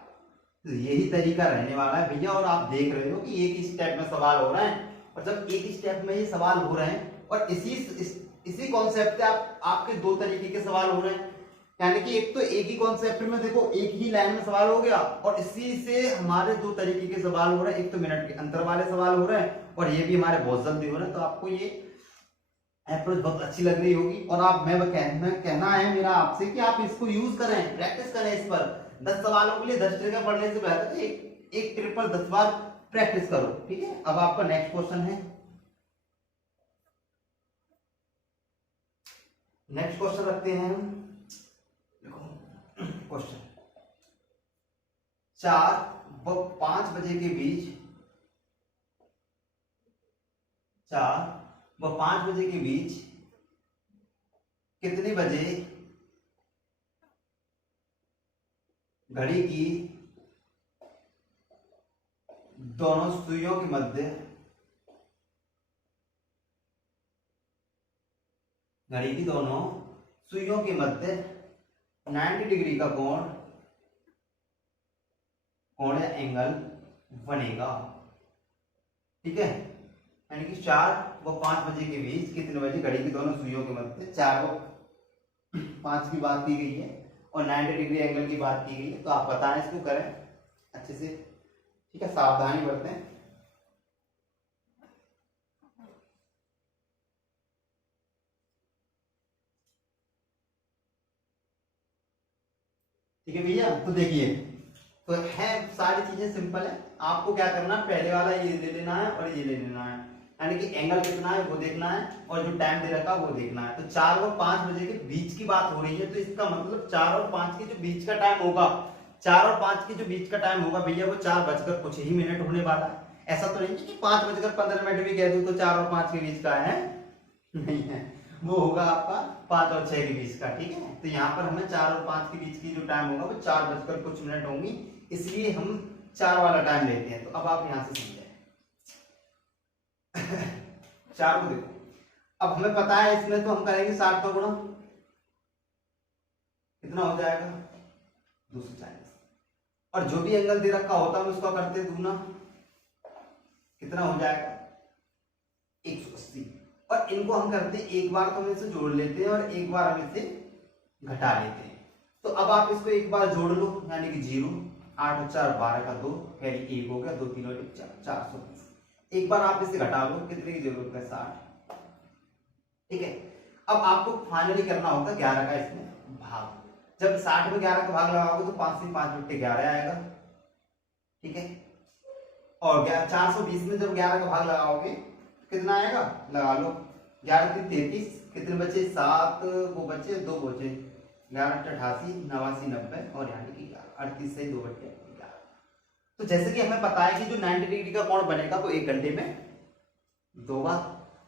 तो यही तरीका रहने वाला है भैया। और आप देख रहे हो कि एक ही स्टेप में सवाल हो रहा है, और जब एक ही स्टेप में ये सवाल हो रहे हैं और इसी कॉन्सेप्ट से आपके दो तरीके के सवाल हो रहे हैं, यानी कि एक तो एक ही कॉन्सेप्ट में देखो एक ही लाइन में सवाल हो गया, और इसी से हमारे दो तरीके के सवाल हो रहे हैं। एक तो मिनट के अंतर वाले सवाल हो रहे हैं और ये भी हमारे बहुत जल्दी हो रहे हैं। तो आपको ये अप्रोच बहुत अच्छी लग रही होगी। और आप मैं कहना है मेरा आपसे कि आप इसको यूज करें, प्रैक्टिस करें इस पर। 10 सवालों के लिए 10 ट्रिक पढ़ने से बेहतर है एक ट्रिक पर 10 बार प्रैक्टिस करो, ठीक है। अब आपका नेक्स्ट क्वेश्चन है, नेक्स्ट क्वेश्चन रखते हैं हम। क्वेश्चन 4 व 5 बजे के बीच, 4 व 5 बजे के बीच कितने बजे घड़ी की दोनों सुइयों के मध्य, घड़ी की दोनों सुइयों के मध्य 90 डिग्री का कोण या एंगल बनेगा, ठीक है। यानी कि 4 व 5 बजे के बीच कितने बजे घड़ी की दोनों सुइयों के मध्य 4 व 5 की बात की गई है और 90 डिग्री एंगल की बात की गई है। तो आप बताएं, इसको करें अच्छे से, ठीक है, सावधानी बरतें। ठीक है भैया, तो देखिए, तो है सारी चीजें सिंपल है। आपको क्या करना है, पहले वाला ये ले लेना है और ये ले लेना है, यानी कि एंगल कितना है वो देखना है और जो टाइम दे रखा है वो देखना है। तो 4 और 5 बजे के बीच की बात हो रही है, तो इसका मतलब 4 और 5 के जो बीच का टाइम होगा, 4 और 5 के जो बीच का टाइम होगा भैया, वो 4 बजकर कुछ ही मिनट होने वाला है। ऐसा तो नहीं कि 5 बजकर 15 मिनट भी कह दूं तो 4 और 5 के बीच का है, नहीं है, वो होगा आपका 5 और 6 के बीच का, ठीक है। तो यहाँ पर हमें 4 और 5 के बीच की जो टाइम होगा वो 4 बजकर कुछ मिनट होंगी, इसलिए हम 4 वाला टाइम लेते हैं। तो अब आप यहां से समझे 4 को देखो, अब हमें पता है इसमें तो हम करेंगे 60 का गुणा, कितना हो जाएगा 240, और जो भी एंगल दे रखा होता है उसका करते दूना, कितना हो जाएगा 180। और इनको हम करते हैं एक बार तो हम इसे जोड़ लेते हैं और एक बार हम इसे घटा लेते हैं। तो अब आप इसको एक बार जोड़ लो, यानी कि 0, 8 और 4 12 का 2, यानी 1 हो गया, 2 3 और 1 4, 420। एक बार आप इसे घटा लो, कितने की जरूरत है 60, ठीक है। अब आपको फाइनली करना होगा 11 का इसमें भाग। जब 60 में 11 का भाग लगाओगे तो 5 से 5 बट्टे 11 आएगा, ठीक है। और 420 में जब 11 का भाग लगाओगे कितना आएगा, लगा लो, 11 3 33, कितने बचे 7, वो बचे 2 बचे, 11 88 89 90 और यानी कि 38 से 2 बट्टे 11। तो जैसे कि हमें पता है कि जो 90 डिग्री का कोण बनेगा वो 1 घंटे में 2 बार,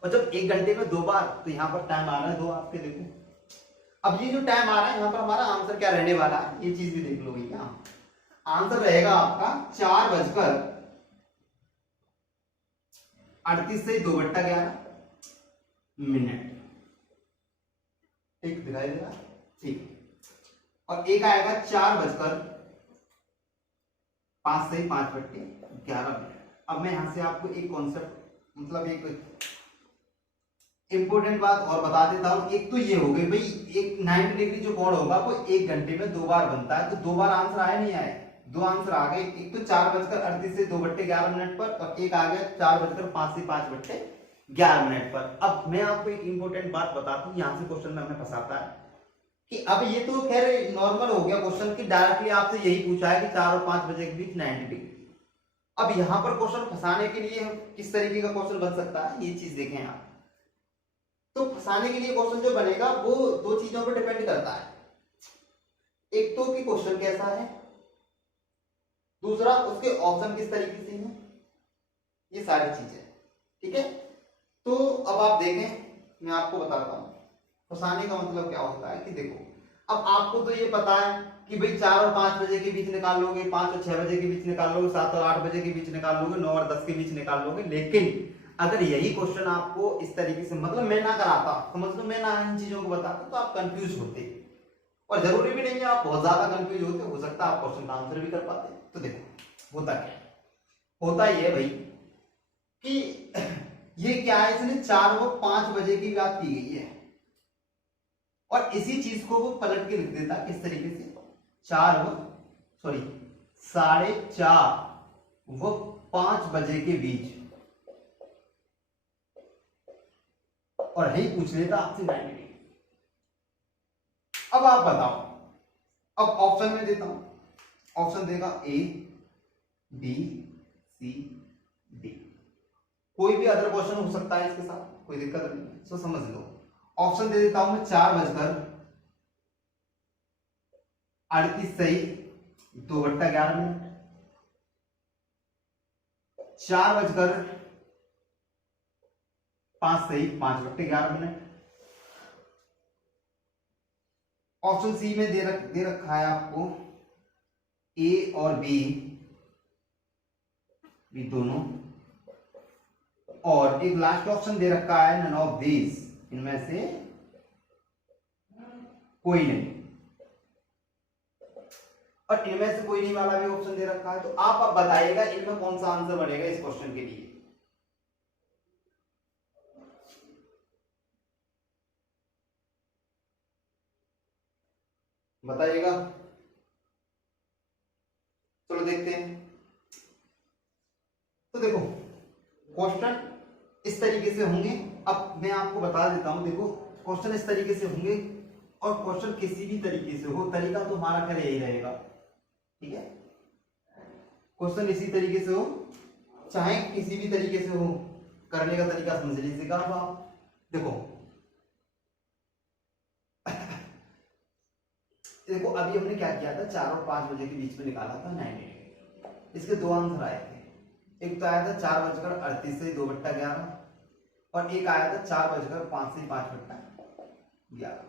और जब 1 घंटे में 2 बार, तो यहाँ पर टाइम आ रहा है 2 आपके, देखो। अब ये जो टाइम आ रहा है यहाँ पर हमारा आंसर क्या रहने वाला है, ये चीज भी देख लो भैया। आंसर रहेगा आपका 4 बजकर 38 से 2 बट्टा 11 मिनट, ठीक दिखाई दे रहा, ठीक। और एक आएगा 4 बजकर 5 से 5 बट्टे 11 मिनट। अब मैं यहां से आपको एक कॉन्सेप्ट, मतलब एक इंपॉर्टेंट बात और बता देता हूं। एक तो ये हो गई भाई, एक 90 डिग्री जो कोण होगा वो 1 घंटे में 2 बार बनता है, तो 2 बार आंसर आया नहीं आया, 2 आंसर आ गए। एक तो 4 बजकर 38 से 2 बट्टे 11 मिनट पर, और एक आ गया 4 बजकर 5 से 5 बट्टे 11 मिनट पर। अब मैं आपको एक इंपॉर्टेंट बात बताता हूँ, यहां से क्वेश्चन में हमें फंसाता है कि अब ये तो खैर नॉर्मल हो गया क्वेश्चन की, डायरेक्टली आपसे यही पूछा है कि 4 और 5 बजे के बीच 90 डिग्री। अब यहाँ पर क्वेश्चन फंसाने के लिए किस तरीके का क्वेश्चन बन सकता है, ये चीज देखें आप। तो फंसाने के लिए क्वेश्चन जो बनेगा वो दो चीजों पर डिपेंड करता है। एक तो कि क्वेश्चन कैसा है, दूसरा उसके ऑप्शन किस तरीके से हैं, ये सारी चीजें। ठीक है, तो अब आप देखें, मैं आपको बताता हूं फंसाने का मतलब क्या होता है। कि देखो, अब आपको तो ये पता है कि भाई 4 और 5 बजे के बीच निकाल लोगे, 5 और 6 बजे के बीच निकाल लोगे, 7 और 8 बजे के बीच निकाल लोगे, 9 और 10 के बीच निकाल लोगे। लेकिन अगर यही क्वेश्चन आपको इस तरीके से, मतलब मैं ना कराता, समझ लो मैं ना इन चीजों को बताता, तो आप कंफ्यूज होते। और जरूरी भी नहीं है आप बहुत ज्यादा कंफ्यूज होते, हो सकता है आप क्वेश्चन का आंसर भी कर पाते। तो देखो होता क्या है, होता ये भाई कि ये क्या है, इसने 4 व 5 बजे की बात की गई है और इसी चीज को वो पलट के लिख देता किस तरीके से, 4:30 व 5 बजे के बीच, और यही पूछ लेता आपसे 90 डिग्री। अब आप बताओ, अब ऑप्शन में देता हूं, ऑप्शन देगा ए बी सी डी, कोई भी अदर क्वेश्चन हो सकता है इसके साथ, कोई दिक्कत नहीं है, सो समझ लो। ऑप्शन दे देता हूं मैं, 4:38 सही 2/11, 4:05 सही 5/11। ऑप्शन सी में दे रखा है आपको ए और बी दोनों, और एक लास्ट ऑप्शन दे रखा है नन ऑफ दिस, इनमें से कोई नहीं, और इनमें से कोई नहीं वाला भी ऑप्शन दे रखा है। तो आप अब बताइएगा इनमें कौन सा आंसर बनेगा इस क्वेश्चन के लिए। बताइएगा, चलो देखते हैं। तो देखो क्वेश्चन इस तरीके से होंगे, अब मैं आपको बता देता हूं। देखो क्वेश्चन इस तरीके से होंगे, और क्वेश्चन किसी भी तरीके से हो, तरीका तो हमारा खैर यही रहेगा। ठीक है, क्वेश्चन इसी तरीके से हो, चाहे किसी भी तरीके से हो, करने का तरीका समझ लीजिएगा। अब आप देखो देखो अभी हमने क्या किया था, 4 और 5 बजे के बीच में निकाला था 90। इसके दो आंसर आए थे, एक तो आया था 4:38 से 2/11, और एक आया था 4:05 से 5/11।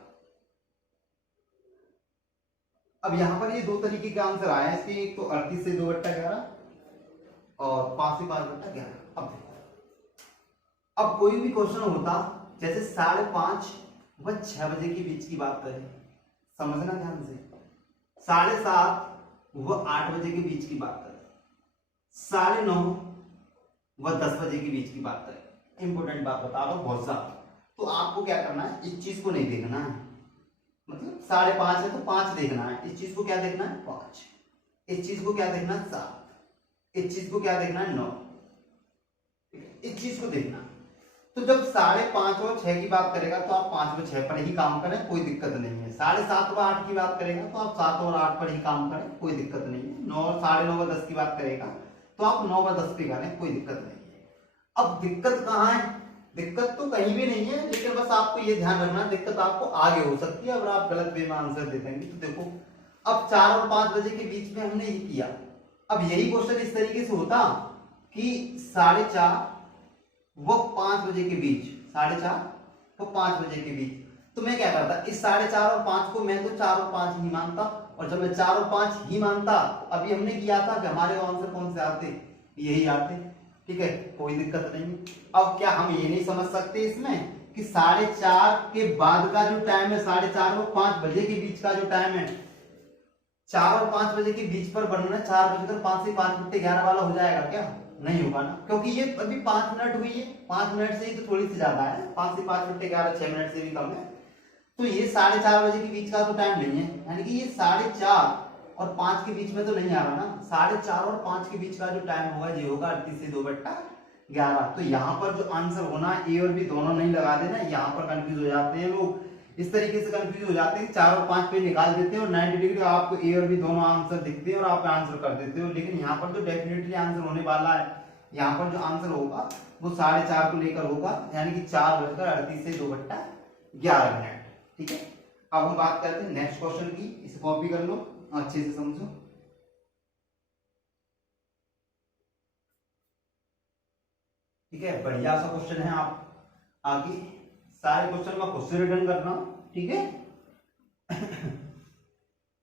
अब यहां पर ये दो तरीके के आंसर आए हैं इसके, एक तो 38 से 2/11 और 5 से 5/11। अब देखो, अब कोई भी क्वेश्चन होता, जैसे 5:30 व 6 बजे के बीच की बात करें, समझना ध्यान से, 7:30 व 8 बजे के बीच की बात करें, 9:30 व 10 बजे के बीच की बात करें, इंपोर्टेंट बात बता रहा हूं बहुत ज्यादा। तो आपको क्या करना है, इस चीज को नहीं देखना है, मतलब 5:30 है तो 5 देखना है, इस चीज को क्या देखना है 5, इस चीज को क्या देखना है 7, इस चीज को क्या देखना है 9, इस चीज को देखना। तो जब 5:30 और 6 की बात करेगा तो आप 5 व 6 पर ही काम करें, कोई दिक्कत नहीं है। 7:30 व 8 की बात करेगा तो आप 7 और 8 पर ही काम करें, कोई दिक्कत नहीं है। 9 व 10 की बात करेगा तो आप 9 व 10 पे करें, कोई दिक्कत नहीं है। अब दिक्कत कहाँ है, दिक्कत तो कहीं भी नहीं है, लेकिन बस आपको ये ध्यान रखना, दिक्कत आपको आगे हो सकती है अगर आप गलत वे में आंसर दे देंगे। तो देखो अब 4 और 5 बजे के बीच में हमने ये किया, अब यही क्वेश्चन इस तरीके से होता कि 4:30 वो 5 बजे के बीच, 4:30 तो 5 बजे के बीच, तो मैं क्या करता, इस 4:30 और 5 को मैं तो 4 और 5 ही मानता, और जब मैं 4 और 5 ही मानता, अभी हमने किया था कि हमारे आंसर कौन से आते, यही आते। ठीक है, कोई दिक्कत नहीं। अब क्या हम ये नहीं समझ सकते इसमें कि 4:30 के बाद का जो टाइम है, 4:30 और 5 बजे के बीच का जो टाइम है, 4 और 5 बजे के बीच पर बनना 4:05 से 5/11 वाला हो जाएगा क्या, नहीं होगा ना, क्योंकि ये अभी 5 मिनट हुई है, 5 मिनट से ही तो थोड़ी सी ज्यादा है, 5 से 5/11 6 मिनट से भी कम है। तो ये 4:30 बजे के बीच का तो टाइम नहीं है, यानी कि ये 4:30 और 5 के बीच में तो नहीं आ रहा ना, 4:30 और 5 के बीच का जो टाइम होगा ये होगा 38 से 2/11। तो यहाँ पर जो आंसर होना, ए और बी दोनों नहीं लगा देना, यहाँ पर कंफ्यूज हो जाते हैं लोग इस तरीके से कंफ्यूज हो जाते हैं, 4 और 5 पे निकाल देते हैं और 90 डिग्री आपको ए और बी दोनों आंसर दिखते हैं और आप आंसर कर देते हो। लेकिन यहाँ पर जो डेफिनेटली आंसर होने वाला है, यहाँ पर जो आंसर होगा वो 4.5 को लेकर होगा, यानी कि 4:38 से 2/11 मिनट। ठीक है, अब हम बात करते हैं नेक्स्ट क्वेश्चन की। इसे कॉपी कर लो, अच्छे से समझो। ठीक है, बढ़िया सा क्वेश्चन है। आप आगे सारे क्वेश्चन में खुद से रिटर्न करना, ठीक है।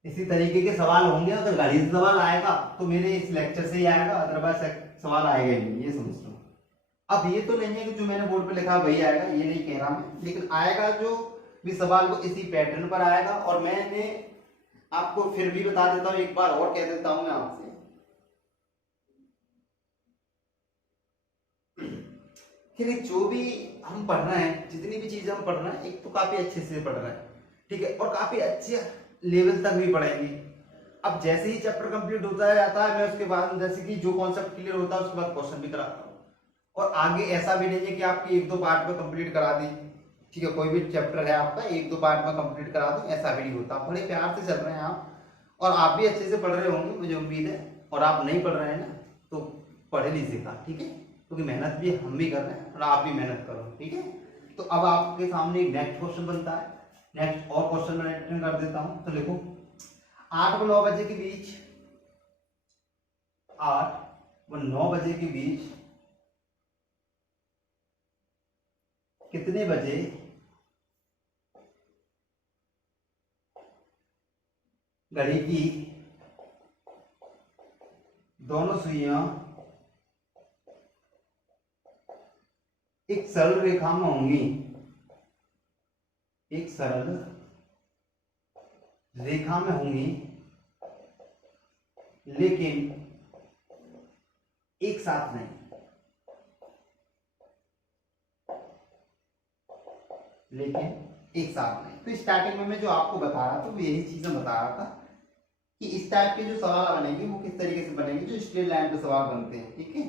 इसी तरीके के सवाल होंगे, अगर गणित सवाल आएगा तो मेरे इस लेक्चर से ही आएगा, अदरवाइज सवाल आएगा ही नहीं, ये समझ लो। अब ये तो नहीं है कि जो मैंने बोर्ड पे लिखा वही आएगा, ये नहीं कह रहा मैं, लेकिन आएगा जो भी सवाल वो इसी पैटर्न पर आएगा। और मैंने आपको फिर भी बता देता हूँ, एक बार और कह देता हूँ मैं आपसे कि जो भी हम पढ़ रहे हैं, जितनी भी चीजें हम पढ़ रहे हैं, एक तो काफी अच्छे से पढ़ रहे हैं, ठीक है, और काफी अच्छे लेवल तक भी पढ़ेंगे। अब जैसे ही चैप्टर कंप्लीट होता जाता है, मैं उसके बाद जैसे कि जो कॉन्सेप्ट क्लियर होता है उसके बाद क्वेश्चन भी कराता हूँ। और आगे ऐसा भी नहीं है कि आपकी 1-2 पार्ट में कंप्लीट करा दी, ठीक है, कोई भी चैप्टर है आपका 1-2 पार्ट में कंप्लीट करा दूं, ऐसा भी नहीं होता। बड़े प्यार से चल रहे हैं आप, और आप भी अच्छे से पढ़ रहे होंगे मुझे उम्मीद है। और आप नहीं पढ़ रहे हैं ना तो पढ़ लीजिएगा, ठीक है, क्योंकि मेहनत भी हम भी कर रहे हैं और आप भी मेहनत करो, ठीक है। तो अब आपके सामने एक नेक्स्ट क्वेश्चन बनता है, नेक्स्ट और क्वेश्चन मैं अटेंड कर देता हूं। तो देखो, 8 व 9 बजे के बीच, 8 व 9 बजे के बीच कितने बजे घड़ी की दोनों सुइयां एक सरल रेखा में होंगी, एक सरल रेखा में होंगी, लेकिन एक साथ नहीं, लेकिन एक साथ नहीं। तो स्टार्टिंग में मैं जो आपको बता रहा था वो यही चीजें बता रहा था कि इस टाइप के जो सवाल बनेंगे वो किस तरीके से बनेंगे, जो स्ट्रेट लाइन पे सवाल बनते हैं, ठीक है।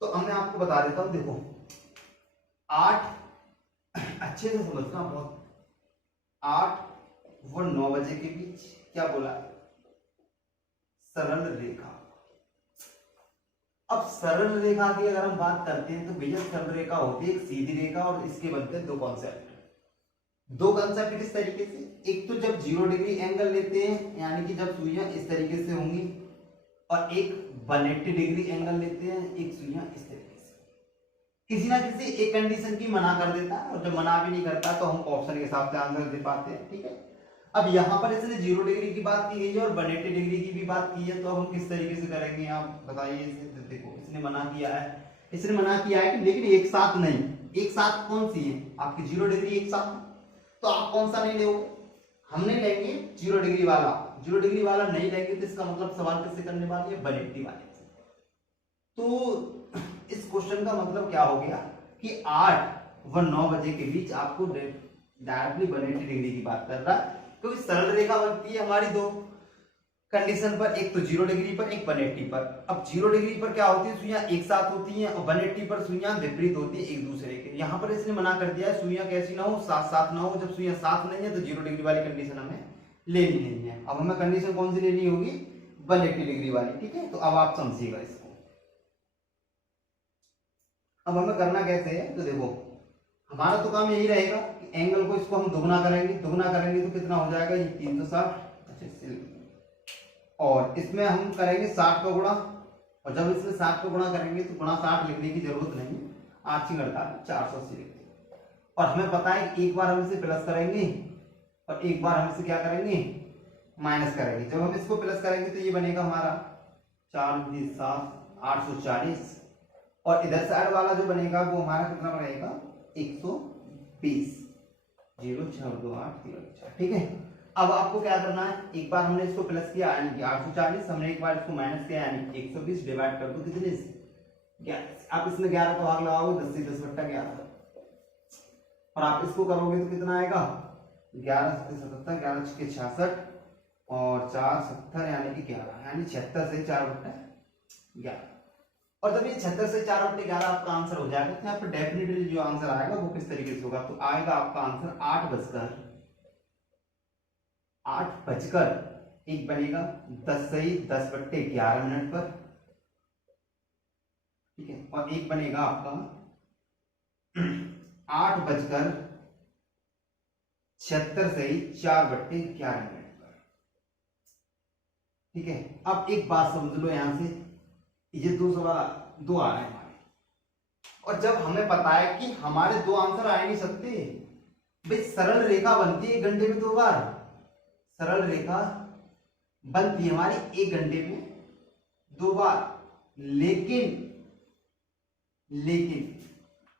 तो अब मैं आपको बता देता हूं, देखो 8 अच्छे से समझना बहुत, 8 व 9 बजे के बीच क्या बोला, सरल रेखा। अब सरल रेखा की अगर हम बात करते हैं तो भैया सरल रेखा होती है एक सीधी रेखा, और इसके बनते हैं दो कॉन्सेप्ट। दो कंसेप्ट किस तरीके से, एक तो जब 0 डिग्री एंगल लेते हैं, यानी कि जब सुइयां इस तरीके से होंगी, और एक 180 डिग्री एंगल लेते हैं, एक सुइयां इस तरीके से। किसी ना किसी एक कंडीशन की मना कर देता है, और जब मना भी नहीं करता तो हम ऑप्शन के हिसाब से आंसर दे पाते हैं, ठीक है। अब यहाँ पर इसने 0 डिग्री की बात की गई है और 180 डिग्री की भी बात की है, तो हम किस तरीके से करेंगे आप बताइए। देखो इसने मना किया है, इसने मना किया है कि लेकिन एक साथ नहीं, एक साथ कौन सी है आपकी 0 डिग्री एक साथ, तो आप कौन सा नहीं लोगे, हम नहीं लेंगे 0 डिग्री वाला, 0 डिग्री वाला नहीं लेंगे, तो इसका मतलब सवाल किससे करने वाले हैं, 180 वाले से। तो इस क्वेश्चन का मतलब क्या हो गया कि 8 व 9 बजे के बीच आपको डायरेक्टली 180 डिग्री की बात कर रहा है, क्योंकि सरल रेखा बनती है हमारी दो कंडीशन पर, एक तो 0 डिग्री पर, एक 180 पर। अब 0 डिग्री पर क्या होती है, सुइयां एक साथ होती हैं, और 180 पर सुइयां विपरीत होती है एक दूसरे के। यहाँ पर इसने मना कर दिया है सुइयां कैसी ना हो, साथ साथ ना हो। जब सुइयां साथ नहीं है तो 0 डिग्री वाली कंडीशन हमें लेनी नहीं है। अब हमें कंडीशन कौन सी लेनी होगी, 180 डिग्री वाली, ठीक है। तो अब आप समझिएगा इसको। अब हमें करना कैसे है, तो देखो हमारा तो काम यही रहेगा कि एंगल को इसको हम दुगना करेंगे, दुगना करेंगे तो कितना हो जाएगा, ये 360, और इसमें हम करेंगे 60 का गुणा, और जब इसमें 60 का गुणा करेंगे तो गुणा 60 लिखने की जरूरत नहीं, 8 480 लिखते हैं। और हमें पता है कि एक बार हम इसे प्लस करेंगे और एक बार हम इसे क्या करेंगे, माइनस करेंगे। जब हम इसको प्लस करेंगे तो ये बनेगा हमारा 4 × 7 840, और इधर साइड वाला जो बनेगा वो हमारा कितना बनेगा, 120, 0 6 2 8 3 4, ठीक है। अब आपको क्या करना है, एक बार हमने इसको प्लस किया यानी कि 840, हमने एक बार इसको माइनस किया यानी कि 120, डिवाइड कर दो कितने से, 11। आप इसमें 11 को भाग लगाओगे 10 से 10/11, और आप इसको करोगे तो कितना आएगा, 11 × 77, 11 × 66, और 4 70 यानी कि 11, यानी 76 से 4/11। और जब ये 76 से 4/11 आपका आंसर हो जाएगा तो यहाँ पर डेफिनेटली जो आंसर आएगा वो किस तरीके से होगा, तो आएगा आपका आंसर 8 बनेगा 10 सही 10/11 पर, ठीक है। और एक बनेगा आपका 8 बजकर 76 सही 4/11 पर, ठीक है। अब एक बात समझ लो, यहां से ये दो सवाल दो आ रहे हैं हमारे, और जब हमें पता है कि हमारे दो आंसर आ नहीं सकते, भाई सरल रेखा बनती है 1 घंटे में 2 बार, सरल रेखा बनती है हमारी 1 घंटे में 2 बार, लेकिन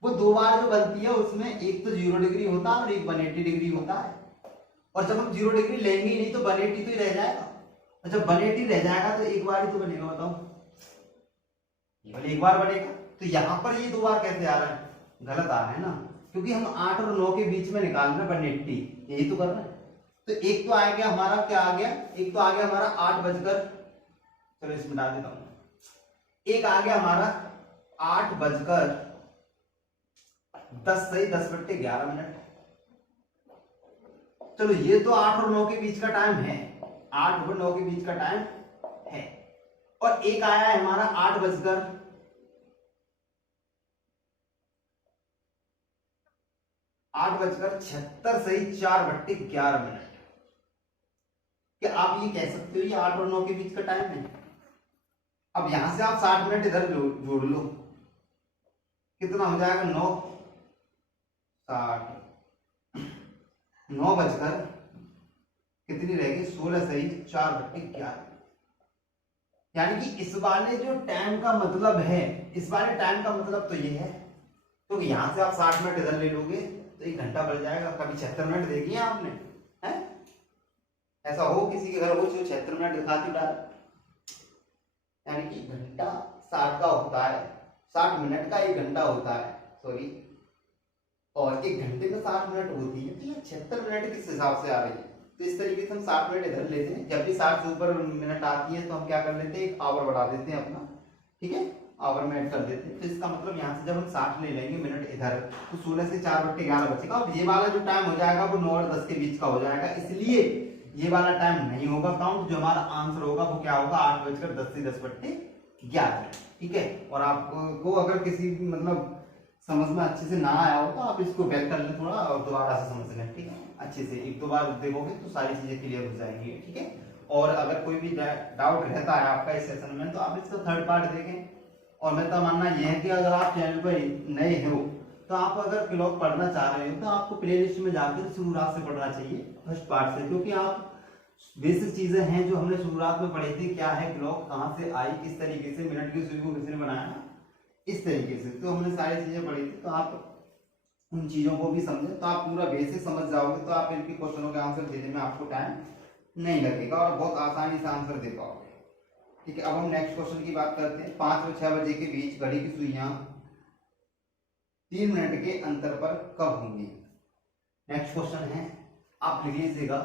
वो 2 बार जो बनती है उसमें एक तो 0 डिग्री होता है और एक 180 डिग्री होता है, और जब हम 0 डिग्री लेंगे ही नहीं तो 180 तो ही रह जाएगा, और जब 180 रह जाएगा तो एक बार ही तो बनेगा, बताओ केवल एक बार बनेगा। तो यहां पर ये 2 बार कैसे आ रहा है, गलत आ रहा है ना, क्योंकि हम 8 और 9 के बीच में निकाल रहे हैं 180, यही तो कर रहे हैं। तो एक तो आ गया हमारा, क्या आ गया, एक तो आ गया हमारा 8 बजकर, चलो इसमें डाल देता हूं, एक आ गया हमारा 8 बजकर 10 सही 10/11। चलो ये तो 8 और 9 के बीच का टाइम है, 8 और 9 के बीच का टाइम है, और एक आया है हमारा 8 बजकर 76 सही 4/11। क्या आप ये कह सकते हो ये 8 और 9 के बीच का टाइम है? अब यहां से आप 60 मिनट इधर जोड़ लो, कितना हो जाएगा 9 बजकर कितनी रहेगी 16 सही 4/11। यानी कि इस वाले जो टाइम का मतलब है, इस वाले टाइम का मतलब तो ये है, तो यहां से आप 60 मिनट इधर ले लोगे तो 1 घंटा बढ़ जाएगा। कभी 76 मिनट देखी है आपने? है ऐसा हो किसी के घर हो जो 76 मिनट दिखाती डाल, यानी कि घंटा 60 का होता है, 60 मिनट का 1 घंटा होता है, सॉरी, और 1 घंटे में 60 मिनट होती है, तो ये 76 मिनट किस हिसाब से आ रही है? तो इस तरीके से हम 60 मिनट इधर लेते हैं, जब भी 60 से ऊपर मिनट आती है तो हम क्या कर लेते हैं, एक आवर बढ़ा देते हैं अपना, ठीक है, आवर में ऐड कर देते हैं। तो इसका मतलब यहाँ से जब हम 60 ले लेंगे मिनट इधर, तो 16 से 4/11 बचेगा, और ये वाला जो टाइम हो जाएगा वो 9 और 10 के बीच का हो जाएगा, इसलिए ये वाला टाइम नहीं होगा काउंट। जो हमारा आंसर होगा वो क्या होगा, 8 बजकर 10 से 10/11, ठीक है। और आपको अगर किसी मतलब समझ में अच्छे से ना आया हो तो आप इसको बैक कर लें थोड़ा और दोबारा से समझ लें, ठीक है, अच्छे से 1-2 बार देखोगे तो सारी चीजें क्लियर हो जाएंगी, ठीक है। और अगर कोई भी डाउट रहता है आपका इस सेशन में तो आप इसका 3rd पार्ट देखें। और मेरा मानना यह है कि अगर आप चैनल पर नए हो तो आप अगर क्लॉक पढ़ना चाह रहे हो तो आपको प्लेलिस्ट में जाकर शुरुआत से पढ़ना चाहिए, 1st पार्ट से, क्योंकि आप बेसिक चीजें हैं जो हमने शुरुआत में पढ़ी थी, क्या है क्लॉक, कहाँ से आई, किस तरीके से मिनट की सुई को किसने बनाया, इस तरीके से तो हमने सारी चीजें पढ़ी थी। तो आप उन चीजों को भी समझे तो आप पूरा बेसिक समझ जाओगे, तो आप इनके क्वेश्चनों के आंसर देने में आपको टाइम नहीं लगेगा और बहुत आसानी से आंसर दे पाओगे, ठीक है। अब हम नेक्स्ट क्वेश्चन की बात करते हैं। 5 और 6 बजे के बीच घड़ी की सुइयां 3 मिनट के अंतर पर कब होंगी? नेक्स्ट क्वेश्चन है, आप लिख लीजिएगा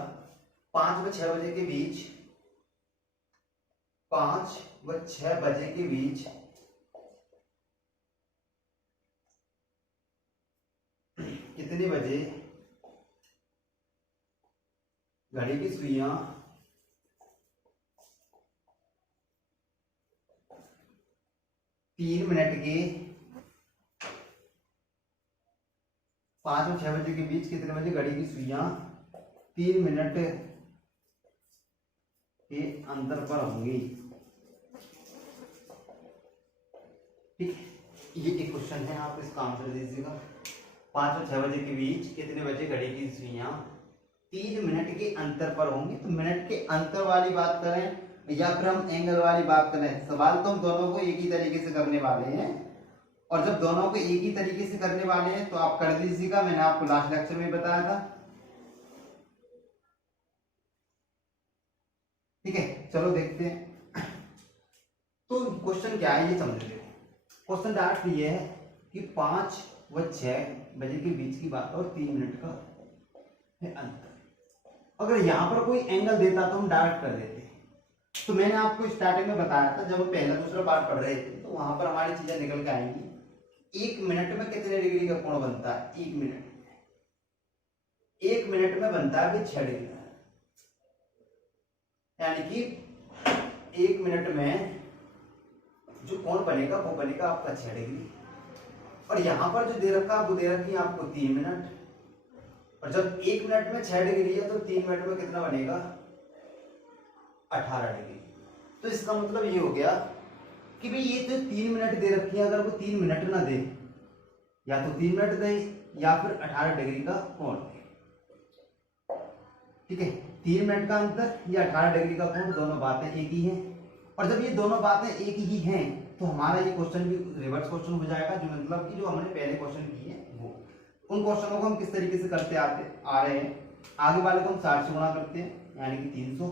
5 व 6 बजे के बीच, 5 व 6 बजे के बीच कितने बजे घड़ी की सुइयां 3 मिनट के, 5 और 6 बजे के बीच कितने बजे घड़ी की सुइयां 3 मिनट के अंतर पर होंगी, ठीक है। ये एक क्वेश्चन है, आप इसका आंसर दीजिएगा। 5 और 6 बजे के बीच कितने बजे घड़ी की सुइयां 3 मिनट के अंतर पर होंगी। तो मिनट के अंतर वाली बात करें या फिर हम एंगल वाली बात करें, सवाल तो हम दोनों को एक ही तरीके से करने वाले हैं, और जब दोनों को एक ही तरीके से करने वाले हैं तो आप कर दीजिएगा, मैंने आपको लास्ट लेक्चर में बताया था, ठीक है। चलो देखते हैं। तो क्वेश्चन क्या है ये समझ लो। क्वेश्चन डायरेक्ट ये है कि 5 व 6 बजे के बीच की बात और 3 मिनट का है अंतर। अगर यहां पर कोई एंगल देता तो हम डायरेक्ट कर देते। तो मैंने आपको स्टार्टिंग में बताया था, जब हम पहला दूसरा पार्ट पढ़ रहे थे तो वहां पर हमारी चीजें निकल के आएंगी। 1 मिनट में कितने डिग्री का कोण बनता है? 1 मिनट में बनता है 6 डिग्री, यानी कि 1 मिनट में जो कोण बनेगा वो बनेगा आपका 6 डिग्री। और यहां पर जो दे रखा है वो दे रखी है आपको 3 मिनट, और जब 1 मिनट में 6 डिग्री है तो 3 मिनट में कितना बनेगा? 18 डिग्री। तो इसका मतलब ये हो गया कि भाई ये जो 3 मिनट दे रखी है, अगर वो 3 मिनट ना दे, या तो 3 मिनट दे या फिर 18 डिग्री का कोण दे, ठीक है। 3 मिनट का अंतर या 18 डिग्री का कोण, दोनों बातें एक ही हैं। और जब ये दोनों बातें एक ही हैं तो हमारा ये क्वेश्चन भी रिवर्स क्वेश्चन हो जाएगा, जो मतलब कि जो हमने पहले क्वेश्चन किए हैं वो, उन क्वेश्चनों को हम किस तरीके से करते आ रहे हैं। आगे वाले को हम 60 से गुणा करते हैं यानी कि 300,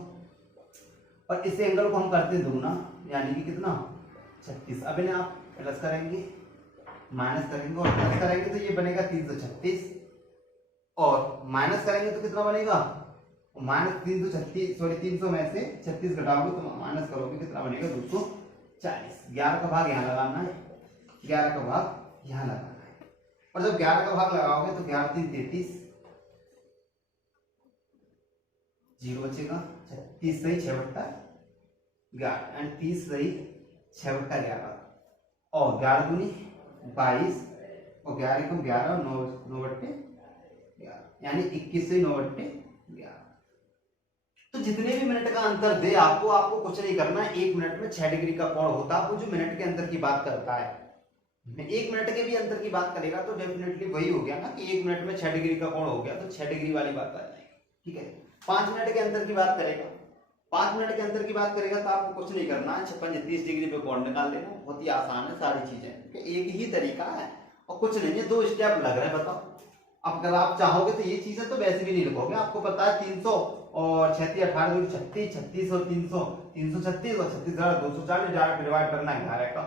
और इस एंगल को हम करते हैं दुगुना यानी कि कितना? 36। अब इन्हें आप प्लस करेंगे, माइनस करेंगे और प्लस करेंगे तो ये बनेगा 336, और माइनस करेंगे तो कितना बनेगा? -336, सॉरी 300 में से 36 घटाओगे तो माइनस करोगे कितना बनेगा? 240। 11 का भाग यहाँ लगाना है, 11 का भाग यहाँ लगाना है, और जब 11 का भाग लगाओगे तो 11 3 33, 0 बचेगा। 30 सही 6/11 एंड 30 सही 6/11, और 11 दूनी 22, और 11 को 11 और 9/11 यानी 21 से 9/11। तो जितने भी मिनट का अंतर दे आपको कुछ नहीं करना है। 1 मिनट में 6 डिग्री का कोण होता है। वो जो मिनट के अंतर की बात करता है, 1 मिनट के भी अंतर की बात करेगा तो डेफिनेटली वही हो गया ना कि 1 मिनट में 6 डिग्री का कोण हो गया, तो 6 डिग्री वाली बात आ जाएगी, ठीक है। 5 मिनट के अंतर की बात करेगा, 5 मिनट के अंतर की बात करेगा तो आपको कुछ नहीं करना है, 56 30 डिग्री पे कोण निकाल देना, बहुत ही आसान है सारी चीजें, एक ही तरीका है और कुछ नहीं है। 2 स्टेप लग रहे हैं, बताओ। अब अगर आप चाहोगे तो ये चीजें तो वैसे भी नहीं लिखोगे, आपको पता है 300 और 36 18 2 36, 36 और 300 336 और 36 240 डायरेक्ट डिवाइड करना है 11 का।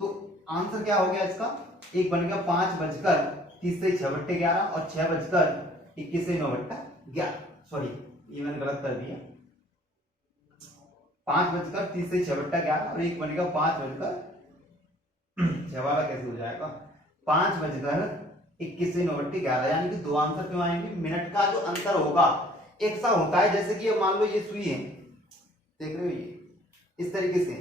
तो आंसर क्या हो गया इसका? एक बन गया 5:30 से 6/11 और 6:21 से 9/11, सॉरी ये मैंने गलत कर दिया। 5:30 से 6/11 और एक बनेगा 5:6 वाला कैसे हो जाएगा? 5:21 से 9/11, यानी कि 2 आंसर क्यों आएंगे? मिनट का जो अंतर होगा एक सा होता है। जैसे कि मान लो ये सुई है, देख रहे हो, ये इस तरीके से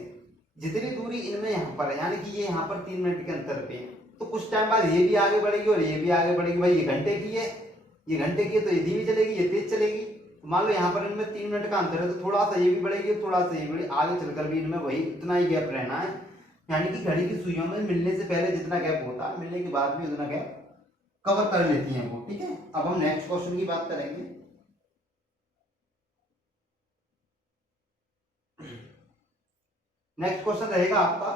जितनी दूरी इनमें यहाँ पर है, यानी कि ये यहाँ पर 3 मिनट के अंतर पे है, तो कुछ टाइम बाद ये भी आगे बढ़ेगी और ये भी आगे बढ़ेगी। भाई ये घंटे की है, ये घंटे की है तो ये धीमी चलेगी, ये तेज चलेगी। तो मान लो यहाँ पर इनमें 3 मिनट का अंतर है, तो थोड़ा सा ये भी बढ़ेगी, थोड़ा सा ये बढ़ेगी, आगे चलकर भी इनमें वही उतना ही गैप रहना है। यानी कि घड़ी की सुइयों में मिलने से पहले जितना गैप होता है, मिलने के बाद भी उतना गैप कवर कर लेती है वो, ठीक है। अब हम नेक्स्ट क्वेश्चन की बात करेंगे। नेक्स्ट क्वेश्चन रहेगा आपका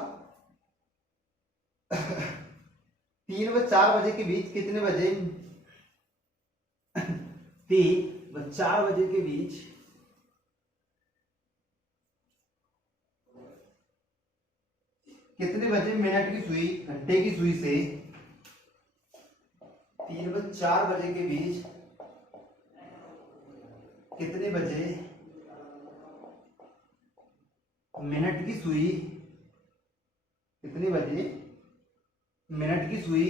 3 व 4 बजे के बीच कितने बजे 3 व 4 बजे के बीच कितने बजे मिनट की सुई घंटे की सुई से 3 व 4 बजे के बीच कितने बजे मिनट की सुई, कितने बजे मिनट की सुई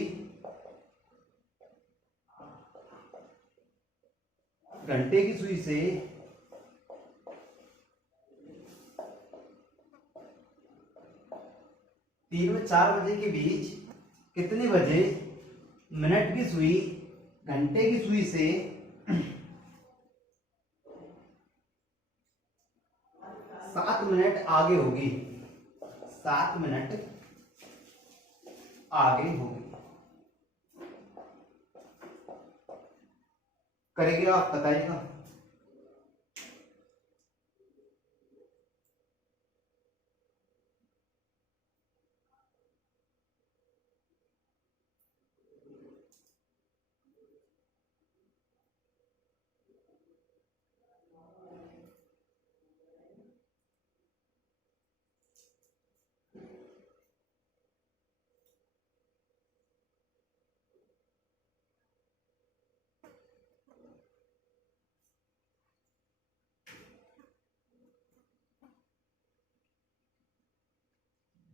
घंटे की सुई से 3 व 4 बजे के बीच कितने बजे मिनट की सुई घंटे की सुई से 7 मिनट आगे होगी, 7 मिनट आगे होगी। करेंगे आप, बताइएगा।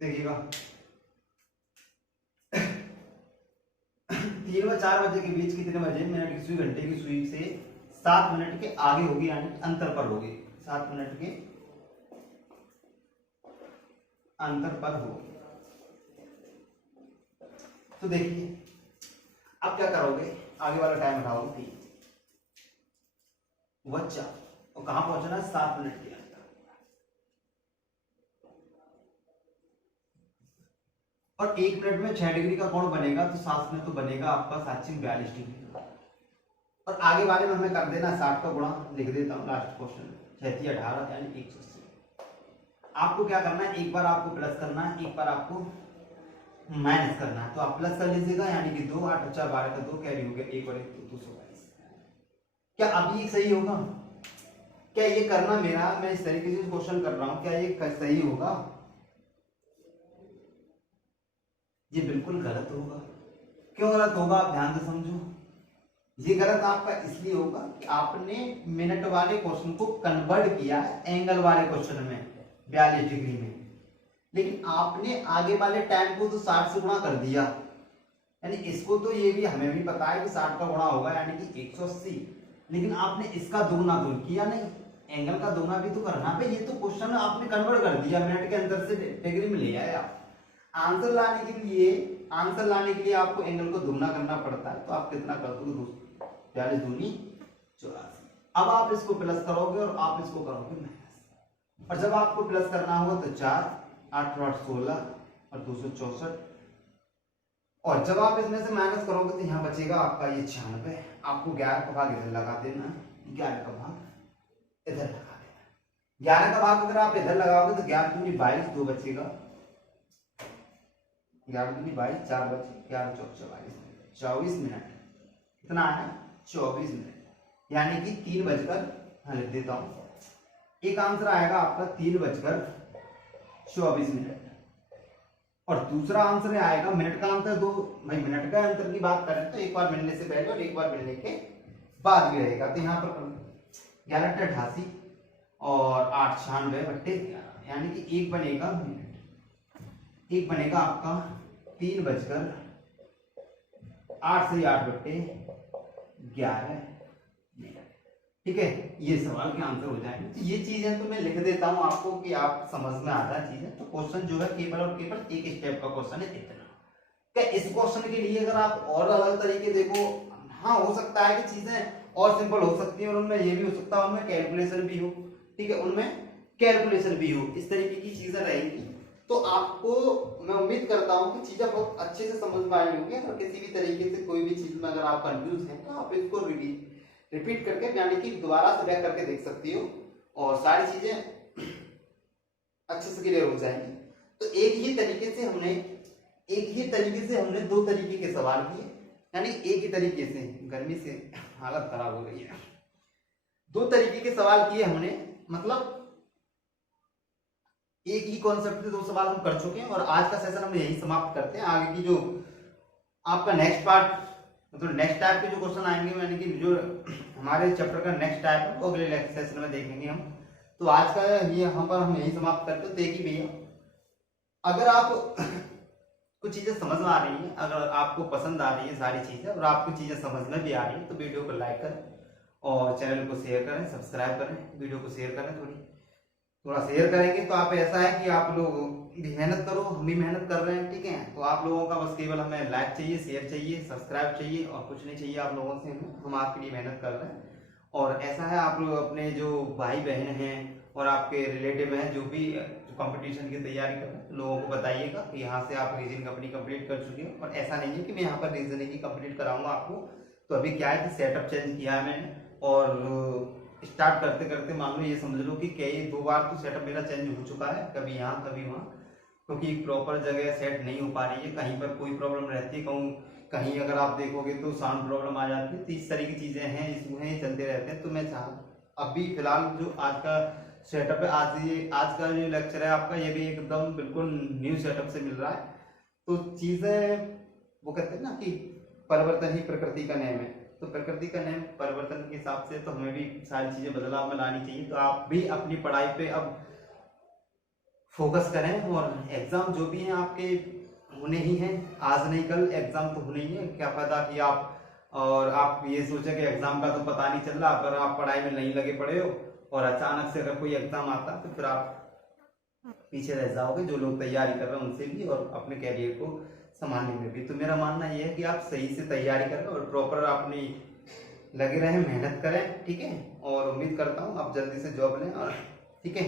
देखिएगा 3 व 4 बजे के बीच कितने बजे मिनट की सुई घंटे की सुई से 7 मिनट के आगे होगी, यानी अंतर पर होगी, 7 मिनट के अंतर पर होगी। तो देखिए अब क्या करोगे, आगे वाला टाइम उठाओगे 3 व 4 और कहां पहुंचना है 7 मिनट के अंदर। और 1 मिनट में 6 डिग्री का कोण बनेगा, तो 7 में तो बनेगा आपका 742 डिग्री का। और आगे वाले में हमें कर देना 60 का गुणा, लिख देता हूँ लास्ट क्वेश्चन, 6 18 यानी 180। आपको क्या करना है, एक बार आपको प्लस करना है, एक बार आपको माइनस करना है। तो आप प्लस कर लीजिएगा, यानी कि 2 8 4 12 का 2 कैरी हो गया, 1 और 1 222। क्या अब ये सही होगा? क्या ये करना मेरा, मैं इस तरीके से क्वेश्चन कर रहा हूं, क्या ये सही होगा? ये बिल्कुल गलत होगा। क्यों गलत होगा, आप ध्यान से समझो। ये गलत आपका इसलिए होगा कि आपने मिनट वाले क्वेश्चन को कन्वर्ट किया एंगल वाले क्वेश्चन में 42 डिग्री में, लेकिन आपने आगे वाले टाइम को तो 60 से गुणा कर दिया, यानी इसको तो ये भी हमें भी पता है कि 60 का गुणा होगा यानी कि 180, लेकिन आपने इसका दोगुना तो किया नहीं, एंगल का दोगुना भी तो करना है। ये तो क्वेश्चन आपने कन्वर्ट कर दिया, मिनट के अंतर से डिग्री में ले आए आप। आंसर लाने के लिए आपको एंगल को दुगना करना पड़ता है। तो आप कितना कर दोगे, 42 दूनी 84। अब आप इसको प्लस करोगे और आप इसको करोगे माइनस, और जब आपको प्लस करना होगा तो 4 8 8 16 और 264, और जब आप इसमें से माइनस करोगे तो यहाँ बचेगा आपका ये 96। आपको 11 का भाग इधर लगा देना, 11 का भाग इधर लगा देना। 11 का भाग अगर आप इधर लगाओगे तो 11 दूनी 22, 2 बचेगा, 11 दूनी 22, 4 बचे, 11 चौक 44, 24 मिनट। कितना है 24 मिनट, यानी कि 3 बजकर, लिख देता हूं, एक आंसर आएगा आपका 3 बजकर 24 मिनट, और दूसरा आंसर आएगा मिनट का अंतर 2। भाई मिनट का अंतर की बात करें तो एक बार मिलने से पहले और एक बार मिलने के बाद भी रहेगा। तो यहाँ पर 11 88 और 8 96 बट्टे 11, यानी कि एक बनेगा मिनट, एक बनेगा आपका 3 बजकर 8 से 8 बट्टे 11 मिनट। ठीक है, ये सवाल के आंसर हो जाएंगे। तो ये चीजें तो मैं लिख देता हूं आपको कि आप समझ में आ जाए चीजें। तो क्वेश्चन जो है केवल और केवल एक स्टेप का क्वेश्चन है, इतना। क्या इस क्वेश्चन के लिए अगर आप और अलग तरीके देखो, हाँ हो सकता है कि चीजें और सिंपल हो सकती है, और उनमें ये भी हो सकता है उनमें कैलकुलेशन भी हो। ठीक है, उनमें कैलकुलेशन भी हो, इस तरीके की चीजें रहेंगी। तो आपको मैं उम्मीद करता हूं कि चीजें बहुत अच्छे से समझ में आई होंगी। अगर किसी भी तरीके से कोई भी चीज में अगर आप कंफ्यूज हैं तो आप इसको रिपीट करके, यानी कि दोबारा से बैक करके देख सकती हो, और सारी चीजें अच्छे से क्लियर हो जाएंगी। तो एक ही तरीके से हमने 2 तरीके के सवाल किए, यानी एक ही तरीके से, गर्मी से हालत खराब हो गई है, 2 तरीके के सवाल किए हमने, मतलब एक ही कॉन्सेप्ट से 2 सवाल हम कर चुके हैं। और आज का सेशन हम यही समाप्त करते हैं। आगे की जो आपका नेक्स्ट पार्ट, मतलब नेक्स्ट टाइप के जो क्वेश्चन आएंगे, यानी कि जो हमारे चैप्टर का नेक्स्ट टाइप है वो अगले सेशन में देखेंगे हम। तो आज का ये यहाँ पर हम यही समाप्त करते हैं। देखिए भैया, अगर आप कुछ चीजें समझ में आ रही है, अगर आपको पसंद आ रही है सारी चीजें, और आपको चीजें समझ में भी आ रही है, तो वीडियो को लाइक करें और चैनल को शेयर करें, सब्सक्राइब करें, वीडियो को शेयर करें, थोड़ा शेयर करेंगे तो आप ऐसा है कि आप लोग भी मेहनत करो, हम भी मेहनत कर रहे हैं। ठीक है, तो आप लोगों का बस केवल हमें लाइक चाहिए, शेयर चाहिए, सब्सक्राइब चाहिए, और कुछ नहीं चाहिए आप लोगों से। हम आपके लिए मेहनत कर रहे हैं। और ऐसा है, आप लोग अपने जो भाई बहन हैं और आपके रिलेटिव हैं जो भी कंपटीशन की तैयारी कर रहे हैं, लोगों को बताइएगा कि यहाँ से आप रीजनिंग अपनी कंप्लीट कर चुके हो। और ऐसा नहीं है कि मैं यहाँ पर रीजनिंग ही कंप्लीट कराऊंगा आपको। तो अभी क्या है कि सेटअप चेंज किया है मैंने, और स्टार्ट करते करते मान लो ये समझ लो कि कई 2 बार तो सेटअप मेरा चेंज हो चुका है, कभी यहाँ कभी वहाँ, क्योंकि प्रॉपर जगह सेट नहीं हो पा रही है। कहीं पर कोई प्रॉब्लम रहती है, कहीं अगर आप देखोगे तो साउंड प्रॉब्लम आ जाती है। तो इस तरह की चीजें हैं, इसमें चलते रहते हैं। तो मैं अभी फिलहाल जो आज का सेटअप है, आज का जो लेक्चर है आपका, ये भी एकदम बिल्कुल न्यू सेटअप से मिल रहा है। तो चीजें वो कहते हैं ना कि परिवर्तन ही प्रकृति का नियम है। तो प्रकृति का नियम परिवर्तन के हिसाब से तो हमें भी सारी चीजें बदलाव में लानी चाहिए। तो आप भी अपनी पढ़ाई पे अब फोकस करें, और एग्जाम जो भी हैं आपके होने ही हैं, आज नहीं कल एग्जाम तो होने ही है। क्या फायदा कि आप ये सोचे कि एग्जाम का तो पता नहीं चल रहा, पर आप पढ़ाई में नहीं लगे पड़े हो और अचानक से अगर कोई एग्जाम आता तो फिर आप पीछे रह जाओगे, जो लोग तैयारी कर रहे हैं उनसे भी और अपने कैरियर को संभालने में भी। तो मेरा मानना यह है कि आप सही से तैयारी करें और प्रॉपर अपनी लगे रहें, मेहनत करें, ठीक है। और उम्मीद करता हूँ आप जल्दी से जॉब लें, और ठीक है,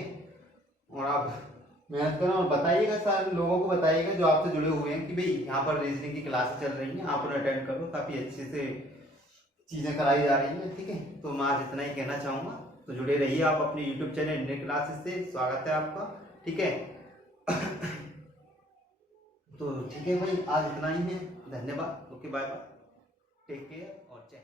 और आप मेहनत करें और बताइएगा, सारे लोगों को बताइएगा जो आपसे जुड़े हुए हैं कि भाई यहाँ पर रीजनिंग की क्लासेस चल रही हैं, यहाँ पर अटेंड करो, काफ़ी अच्छे से चीज़ें कराई जा रही हैं, ठीक है। तो मैं आज इतना ही कहना चाहूँगा। तो जुड़े रहिए आप अपने यूट्यूब चैनल इंडियन क्लासेस से, स्वागत है आपका, ठीक है। तो ठीक है भाई, आज इतना ही है, धन्यवाद, okay, bye bye, take care और जय।